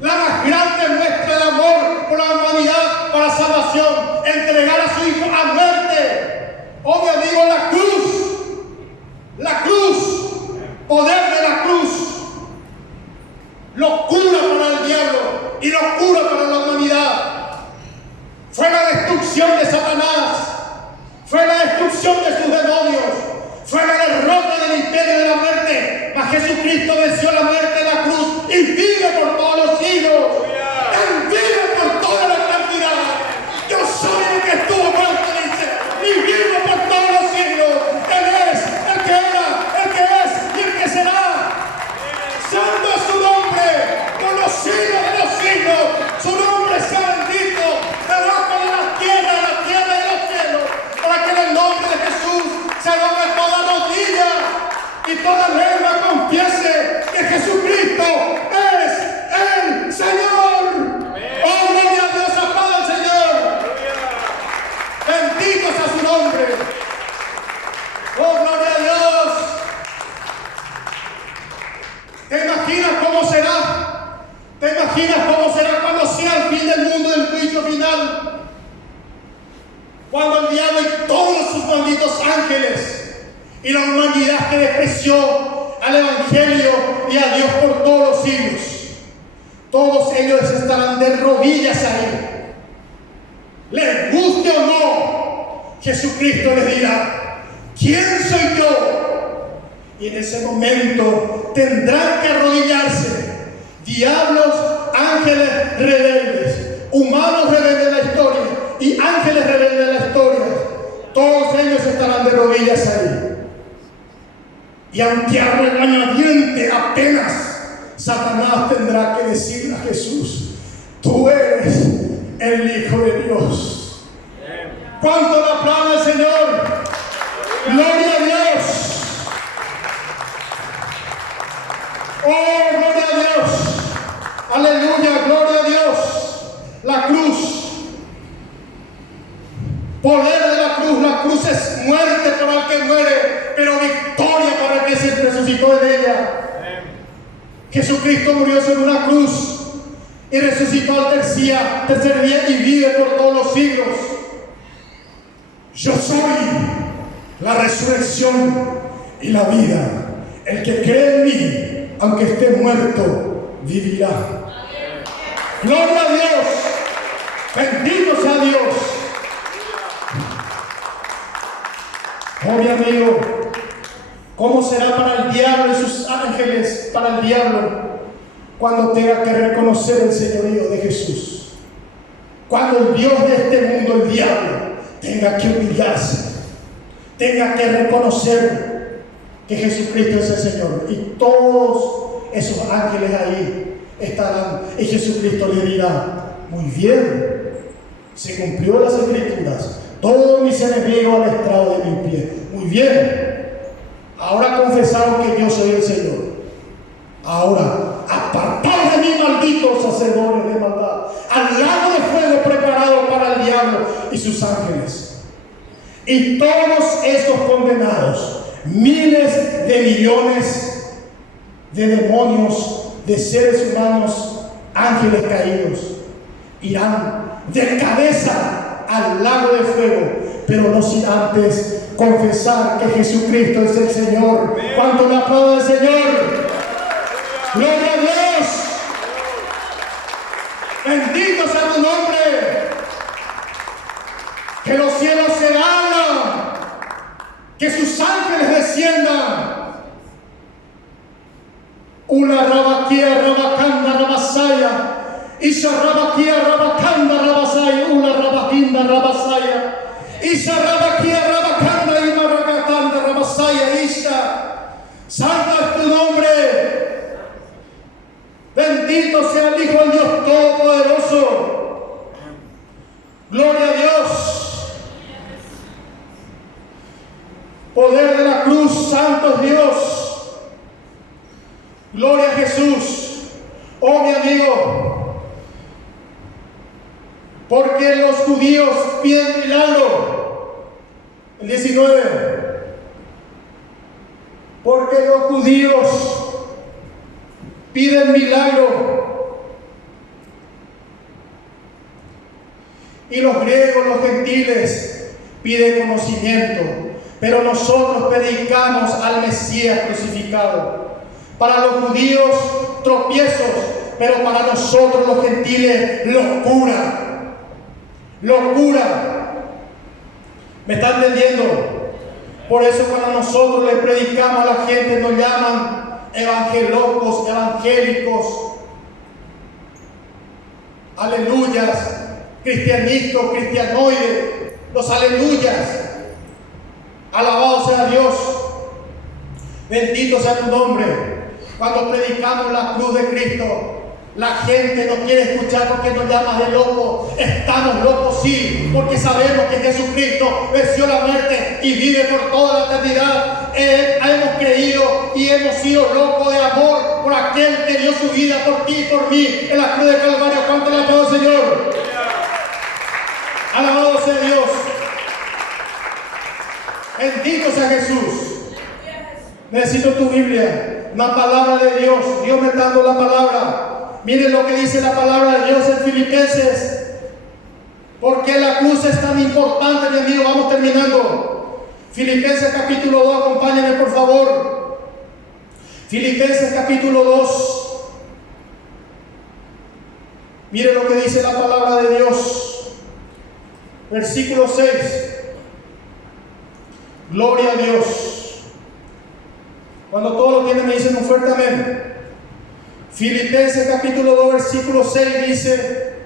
la más grande muestra de amor por la humanidad para salvación, entregar a su Hijo a muerte. Oh, mi amigo, la cruz, poder de la cruz, locura para el diablo y locura para la humanidad. Fue la destrucción de Satanás, fue la destrucción de sus demonios, fue la derrota del imperio de la muerte. Mas Jesucristo venció la muerte en la cruz y vive por todos los siglos. Él vive por toda la eternidad. Yo soy el que estuvo muerto, dice, y vive por todos los siglos. Él es el que era, el que es y el que será. Santo es su nombre por los siglos de los siglos. Su nombre sea bendito debajo de la tierra y los cielos, para que en el nombre de Jesús se doble toda rodilla y toda lengua confiese que Jesucristo es el Señor. Oh, gloria a Dios, aplauda al Señor. Bendito sea su nombre. Oh, gloria a Dios. ¿Te imaginas cómo será? ¿Te imaginas cómo será cuando sea el fin del mundo, del juicio final? Cuando el diablo y todos sus malditos ángeles y la humanidad que despreció al Evangelio y a Dios por todos los siglos, todos ellos estarán de rodillas ahí. Les guste o no, Jesucristo les dirá, ¿quién soy yo? Y en ese momento tendrán que arrodillarse diablos, ángeles rebeldes, humanos rebeldes de la historia y ángeles rebeldes de la historia. Todos ellos estarán de rodillas ahí. Y aunque a regañadiente apenas, Satanás tendrá que decirle a Jesús, tú eres el Hijo de Dios. ¿Cuánto le aplaude el Señor? Gloria a Dios. Oh, gloria a Dios. Aleluya, gloria a Dios. La cruz. Poder de la cruz es muerte para el que muere, pero victoria para el que se resucitó en ella. Jesucristo murió sobre una cruz y resucitó al tercer día y vive por todos los siglos. Yo soy la resurrección y la vida. El que cree en mí, aunque esté muerto, vivirá. Gloria a Dios. Bendito sea Dios. Oh, mi amigo, ¿cómo será para el diablo y sus ángeles, para el diablo, cuando tenga que reconocer el señorío de Jesús? Cuando el Dios de este mundo, el diablo, tenga que humillarse, tenga que reconocer que Jesucristo es el Señor, y todos esos ángeles ahí estarán, y Jesucristo le dirá: muy bien, se cumplió las Escrituras, todos mis enemigos al estrado de mi pie. Muy bien, ahora confesaron que yo soy el Señor. Ahora, apartaos de mí, malditos hacedores de maldad, al lago de fuego preparado para el diablo y sus ángeles. Y todos estos condenados, miles de millones de demonios, de seres humanos, ángeles caídos, irán de cabeza al lago de fuego, pero no sin antes confesar que Jesucristo es el Señor. ¿Cuánto le aplaude al Señor? ¡Gloria a Dios! Bendito sea tu nombre. Que los cielos se abran, que sus ángeles desciendan. Una rabaquía, rabacanda, rabasaya. Isha rabaquía, rabacanda, rabasaya. Una rabajinda, rabasaya. Isha rabaquía, rabacanda, y maracatanda, rabasaya. Isha. Santo es tu nombre. Bendito sea el Hijo del Dios Todopoderoso. Gloria a Dios. Poder de la cruz, santo es Dios. Gloria a Jesús. Oh, mi amigo, porque los judíos piden milagro. El 19. Porque los judíos piden milagro, y los griegos, los gentiles, piden conocimiento. Pero nosotros predicamos al Mesías crucificado. Para los judíos, tropiezos, pero para nosotros los gentiles, locura. Locura. ¿Me están entendiendo? Por eso cuando nosotros le predicamos a la gente, nos llaman evangelocos, evangélicos, aleluyas, cristianitos, cristianoides, los aleluyas. Alabado sea Dios, bendito sea tu nombre. Cuando predicamos la cruz de Cristo, la gente no quiere escuchar porque nos llamas de locos. Estamos locos, sí, porque sabemos que Jesucristo venció la muerte y vive por toda la eternidad. Hemos creído y hemos sido locos de amor por aquel que dio su vida por ti y por mí en la cruz de Calvario. ¿Cuánto le aplaudo, Señor? Alabado sea Dios. Bendito sea Jesús. Necesito tu Biblia, una palabra de Dios. Dios me está dando la palabra. Miren lo que dice la palabra de Dios en Filipenses. ¿Por qué la cruz es tan importante, mi amigo? Vamos terminando. Filipenses capítulo 2, acompáñenme por favor. Filipenses capítulo 2. Miren lo que dice la palabra de Dios. Versículo 6. Gloria a Dios. Cuando todos lo tienen me dicen un fuerte amén. Filipenses capítulo 2 versículo 6 dice: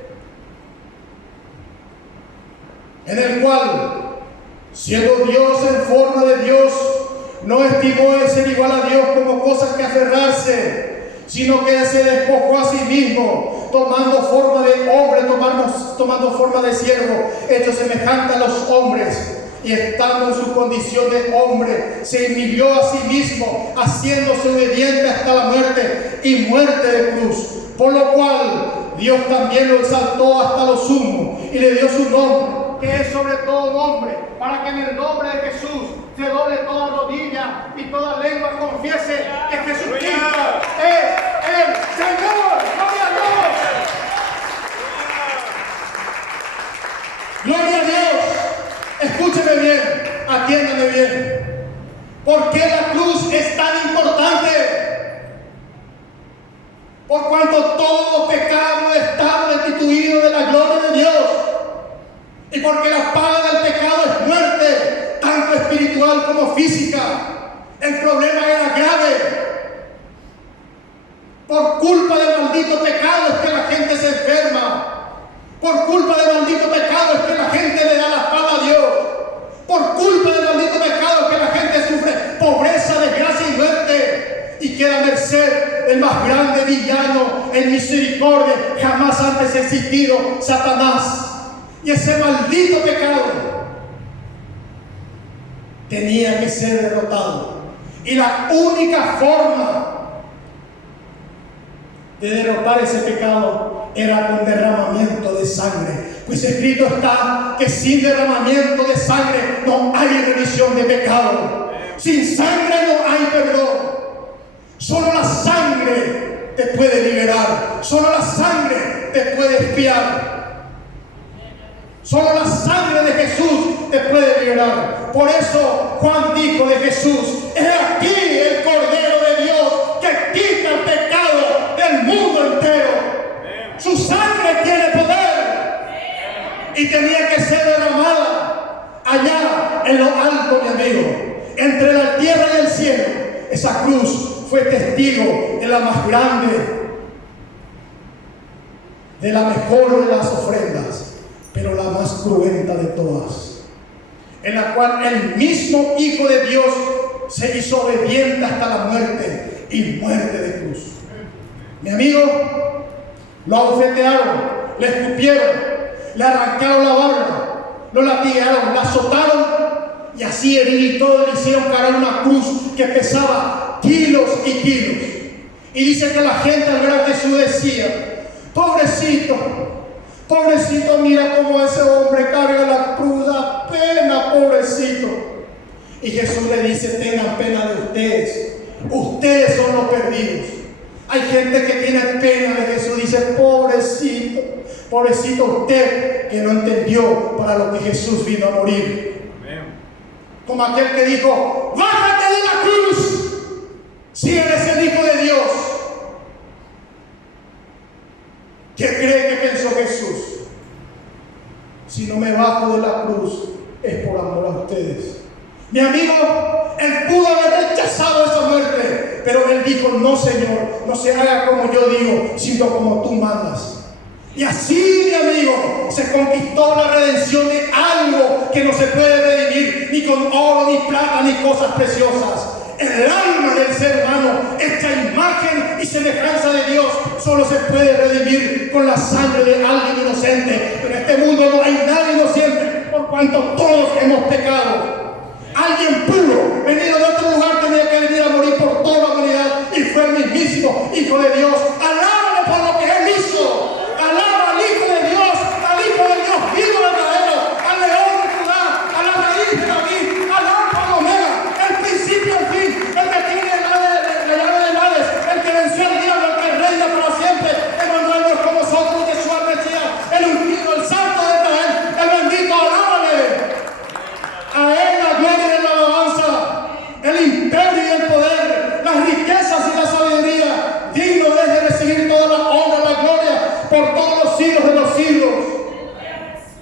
en el cual, siendo Dios en forma de Dios, no estimó el ser igual a Dios como cosas que aferrarse, sino que se despojó a sí mismo, tomando forma de hombre, tomando forma de siervo, hecho semejante a los hombres. Y estando en su condición de hombre, se humilló a sí mismo, haciéndose obediente hasta la muerte y muerte de cruz. Por lo cual Dios también lo exaltó hasta lo sumo y le dio su nombre, que es sobre todo nombre, para que en el nombre de Jesús se doble toda rodilla y toda lengua confiese que Jesucristo es el Señor. ¡Gloria a Dios! ¡Gloria a Dios! Escúcheme bien, atiéndame bien. ¿Por qué la cruz es tan importante? Por cuanto todo pecado está destituido de la gloria de Dios. Y porque la paga del pecado es muerte, tanto espiritual como física. El problema era grave. Por culpa del maldito pecado es que la gente se enferma. Por culpa del maldito pecado es que la gente le da la espalda a Dios. Por culpa del maldito pecado es que la gente sufre pobreza, desgracia y muerte. Y queda a merced del más grande villano en misericordia jamás antes existido, Satanás. Y ese maldito pecado tenía que ser derrotado. Y la única forma de derrotar ese pecado era con derramamiento de sangre. Pues escrito está que sin derramamiento de sangre no hay remisión de pecado. Sin sangre no hay perdón. Solo la sangre te puede liberar. Solo la sangre te puede expiar. Solo la sangre de Jesús te puede liberar. Por eso Juan dijo de Jesús: "He aquí el Cordero de Dios que quita el pecado del mundo entero". Su sangre tiene poder y tenía que ser derramada allá en lo alto, mi amigo, entre la tierra y el cielo. Esa cruz fue testigo de la más grande, de la mejor de las ofrendas, pero la más cruenta de todas, en la cual el mismo Hijo de Dios se hizo obediente hasta la muerte y muerte de cruz. Mi amigo, lo abofetearon, le escupieron, le arrancaron la barba, lo latigaron, la azotaron y así herido y todo le hicieron cargar una cruz que pesaba kilos y kilos. Y dice que la gente al ver a Jesús decía: pobrecito, pobrecito, mira cómo ese hombre carga la cruz, da pena, pobrecito. Y Jesús le dice: tengan pena de ustedes, ustedes son los perdidos. Hay gente que tiene pena de Jesús, dice: pobrecito, pobrecito usted que no entendió para lo que Jesús vino a morir. Como aquel que dijo: bájate de la cruz si eres el Hijo de Dios. ¿Qué cree que pensó Jesús? Si no me bajo de la cruz es por amor a ustedes. Mi amigo, él pudo haber rechazado esa muerte, pero él dijo: no, Señor, no se haga como yo digo, sino como tú mandas. Y así, mi amigo, se conquistó la redención de algo que no se puede redimir ni con oro, ni plata, ni cosas preciosas. El alma del ser humano, esta imagen y semejanza de Dios, solo se puede redimir con la sangre de alguien inocente. En este mundo no hay nadie inocente, por cuanto todos hemos pecado. Alguien puro, venido de otro lugar, tenía que venir a morir por toda la humanidad, y fue el mismísimo Hijo de Dios. Alábale por lo que Él hizo. Alaba al Hijo de Dios, al Hijo de Dios vivo verdadero, al León de Judá, a la raíz de David, al Alfa y Omega, el principio y el fin, el que tiene la llave de Hades, el que venció al diablo, el que reina para siempre, Emmanuel Dios con nosotros, Jesús el Mesías, el ungido, el santo de Israel, el bendito, alábale. A Él la gloria y la alabanza, el imperio y el poder, las riquezas y la sabiduría. Digno es de recibir toda la honra y la gloria por todos los siglos de los siglos.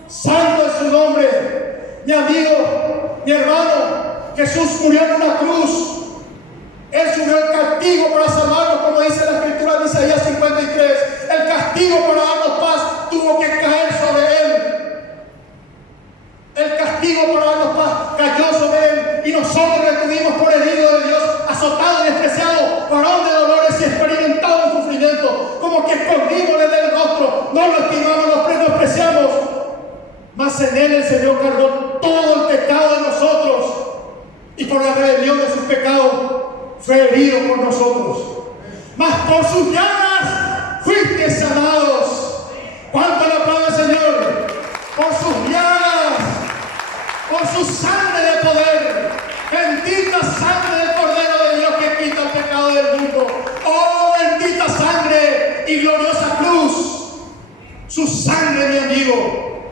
Santo es su nombre. Mi amigo, mi hermano, Jesús murió en una cruz. Él sufrió el castigo para salvarnos, como dice la Escritura en Isaías 53. El castigo para darnos paz tuvo que caer sobre Él. El castigo para darnos paz cayó sobre Él, y nosotros le tuvimos por herido de Dios, azotado y despreciado, varón de dolores y experimentado en sufrimiento, como que escondimos desde el rostro, no lo estimamos, lo menospreciamos. Mas en Él el Señor cargó todo el pecado de nosotros, y por la rebelión de sus pecados fue herido por nosotros. Mas por sus llagas fuiste sanados. ¿Cuánto le aplaude el Señor? Por sus llagas, por su sangre de poder, bendita sangre del Cordero de Dios que quita el pecado del mundo. Oh, bendita sangre y gloriosa cruz. Su sangre, mi amigo,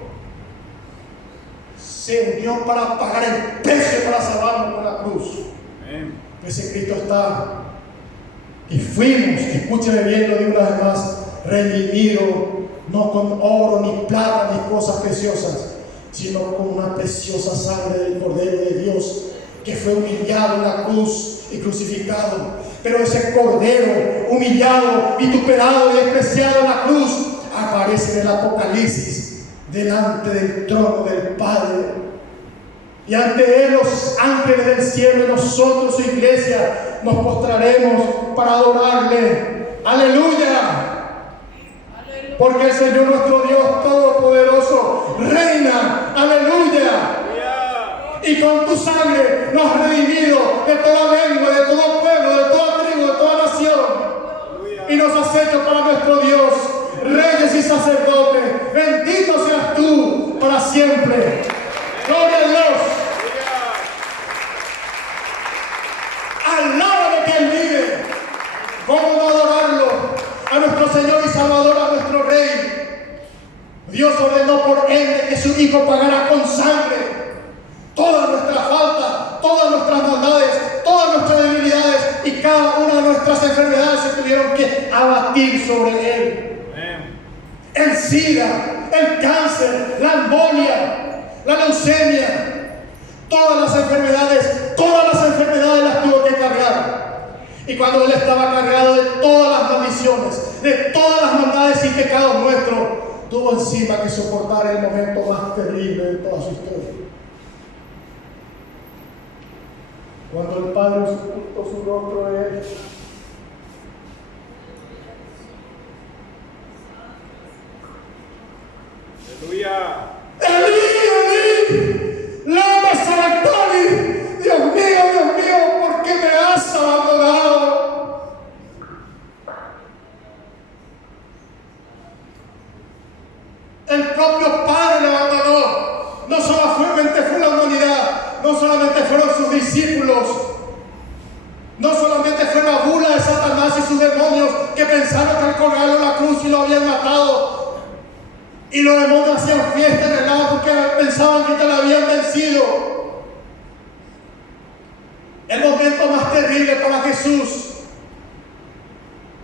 se dio para pagar el precio para salvarnos con la cruz. Ese Cristo está. Y fuimos, escúcheme bien, lo digo una vez más, redimido, no con oro, ni plata, ni cosas preciosas, sino con una preciosa sangre del Cordero de Dios, que fue humillado en la cruz y crucificado. Pero ese Cordero humillado, vituperado y despreciado en la cruz, aparece en el Apocalipsis delante del trono del Padre. Y ante Él los ángeles del cielo y nosotros, su iglesia, nos postraremos para adorarle. ¡Aleluya! Porque el Señor nuestro Dios Todopoderoso reina. ¡Aleluya! Y con tu sangre nos has redimido de toda lengua, de todo pueblo, de toda tribu, de toda nación. Y nos has hecho para nuestro Dios reyes y sacerdotes. Bendito seas tú para siempre. Gloria a Dios. Alábalo que Él vive. ¿Cómo no adorarlo? A nuestro Señor y Salvador, a nuestro Rey. Dios ordenó por Él que su Hijo pagara con sangre todas nuestras faltas, todas nuestras maldades, todas nuestras debilidades y cada una de nuestras enfermedades se tuvieron que abatir sobre Él. El SIDA, el cáncer, la embolia, la leucemia, todas las enfermedades las tuvo que cargar. Y cuando Él estaba cargado de todas las maldiciones, de todas las maldades y pecados nuestros, tuvo encima que soportar el momento más terrible de toda su historia. Cuando el Padre ocultó su rostro de Él, aleluya. Elí, lama sabactani. Dios mío, ¿por qué me has abandonado? El propio Padre lo abandonó. No solamente fue la humanidad, no solamente fueron sus discípulos, no solamente fue la bula de Satanás y sus demonios que pensaron que al colgarlo en la cruz y lo habían matado. Y los demonios hacían fiesta en el lado porque pensaban que te la habían vencido. El momento más terrible para Jesús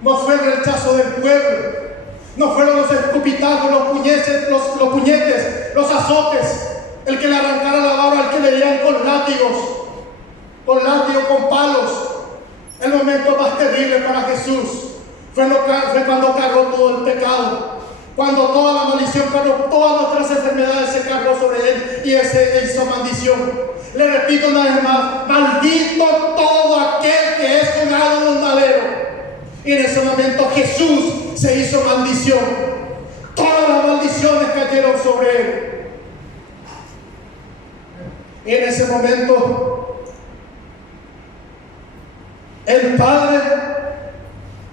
no fue el rechazo del pueblo, no fueron los escupitazos, los puñetes, los azotes, el que le arrancara la barba, el que le dieran con látigos, con palos. El momento más terrible para Jesús fue cuando cargó todo el pecado. Cuando toda la maldición cargó, todas nuestras enfermedades se cargó sobre Él y Él hizo maldición. Le repito una vez más, maldito todo aquel que es colgado en un madero. Y en ese momento Jesús se hizo maldición. Todas las maldiciones cayeron sobre Él. Y en ese momento el Padre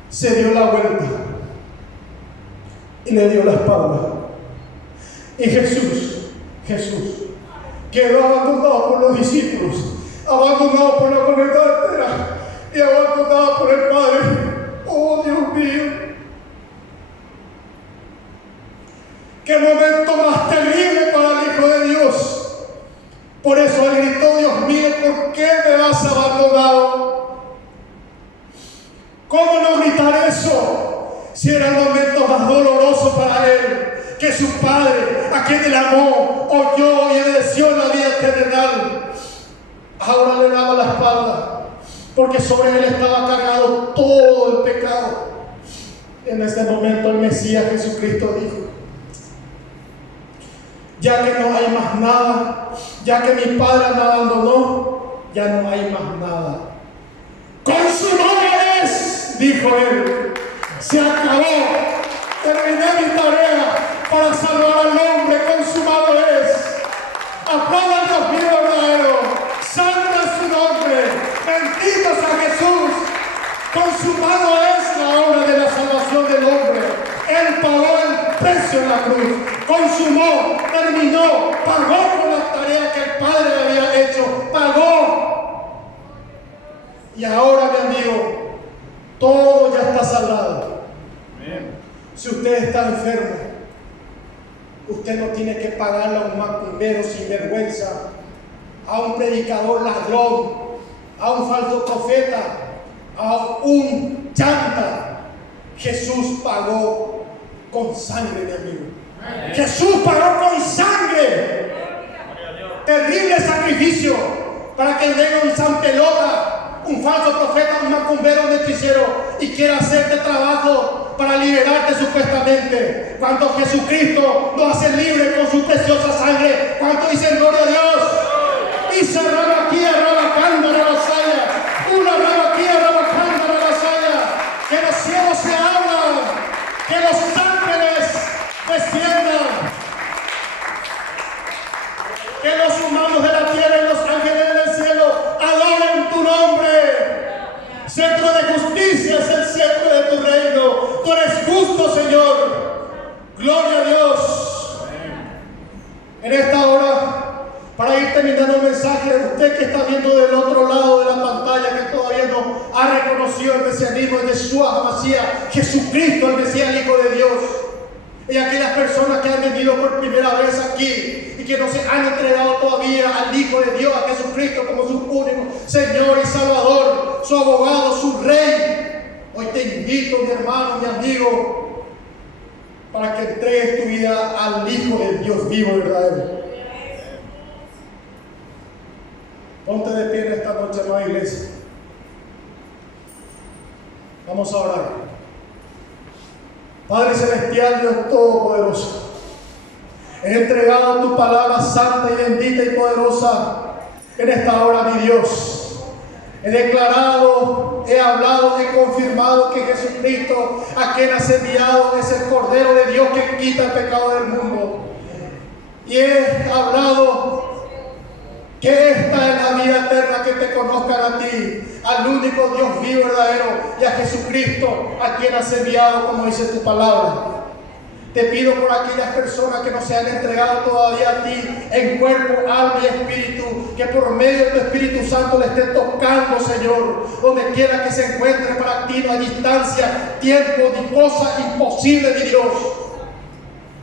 se dio la vuelta y le dio la espalda. Y Jesús quedó abandonado por los discípulos, abandonado por la comunidad entera y abandonado por el Padre. Oh Dios mío, qué momento más terrible para el Hijo de Dios. Por eso Él gritó: Dios mío, ¿por qué me has abandonado? ¿Cómo no gritar eso si era el momento más doloroso para Él? Que su Padre, a quien Él amó, oyó y obedeció en la vida terrenal, ahora le daba la espalda, porque sobre Él estaba cargado todo el pecado. En este momento el Mesías Jesucristo dijo: ya que no hay más nada, ya que mi Padre me abandonó, ya no hay más nada. ¡Consumado es!, dijo Él. Se acabó. Terminé mi tarea para salvar al hombre. Consumado es. Aplaudan a Dios mío verdadero. Santo es su nombre. Bendito sea Jesús. Consumado es la obra de la salvación del hombre. Él pagó el precio en la cruz. Consumó, terminó, pagó por la tarea que el Padre le había hecho. Pagó. Y ahora, mi amigo, todo ya está saldado. Si usted está enfermo, usted no tiene que pagarle a un macumbero sin vergüenza, a un predicador ladrón, a un falso profeta, a un chanta. Jesús pagó con sangre, mi amigo. Jesús pagó con sangre. Terrible sacrificio para que venga un San Pelota, un falso profeta, un macumbero, un hechicero y quiera hacerte trabajo para liberarte supuestamente. Cuando Jesucristo nos hace libre con su preciosa sangre, ¿cuánto dicen gloria a Dios? Y se raba aquí, raba cándara, la saya. Una raba aquí, raba cándara, la saya. Que los cielos se abran, que los ángeles desciendan, que los humanos de la tierra y los ángeles del cielo adoren tu nombre. Centro de justicia es el centro de tu reino. Tú eres justo, Señor. Gloria a Dios. En esta hora, para ir terminando el mensaje, usted que está viendo del otro lado de la pantalla, que todavía no ha reconocido el mesianismo de Yeshua HaMashiach, Jesucristo, el Mesías, el Hijo de Dios. Y aquellas personas que han venido por primera vez aquí y que no se han entregado todavía al Hijo de Dios, a Jesucristo como su único Señor y Salvador, su abogado, su Rey. Hoy te invito, mi hermano, mi amigo, para que entregues tu vida al Hijo de Dios vivo y verdadero. Ponte de pie en esta noche, amada iglesia. Vamos a orar. Padre celestial, Dios todopoderoso, he entregado tu palabra santa y bendita y poderosa en esta hora, mi Dios. He declarado, he hablado, he confirmado que Jesucristo, a quien has enviado, es el Cordero de Dios que quita el pecado del mundo. Y he hablado que esta es la vida eterna, que te conozcan a ti, al único Dios vivo y verdadero, y a Jesucristo, a quien has enviado, como dice tu palabra. Te pido por aquellas personas que no se han entregado todavía a ti en cuerpo, alma y espíritu, que por medio de tu Espíritu Santo le esté tocando, Señor, donde quiera que se encuentre. Para ti no hay distancia, tiempo ni cosa imposible, mi Dios.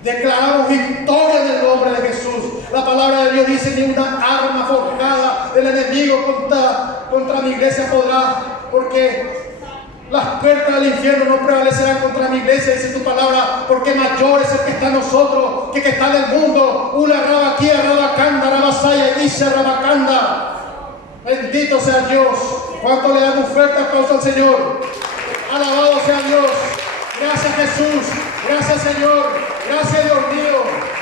Declaramos victoria en el nombre de Jesús. La palabra de Dios dice: ni una arma forjada del enemigo contra mi iglesia podrá, porque las puertas del infierno no prevalecerán contra mi iglesia, dice tu palabra, porque mayor es el que está en nosotros que está en el mundo. Una rabaquía, rabacanda, rabasaya, dice rabacanda. Bendito sea Dios. ¿Cuánto le damos fuerte aplauso al Señor? Alabado sea Dios. Gracias, Jesús. Gracias, Señor. Gracias, Dios mío.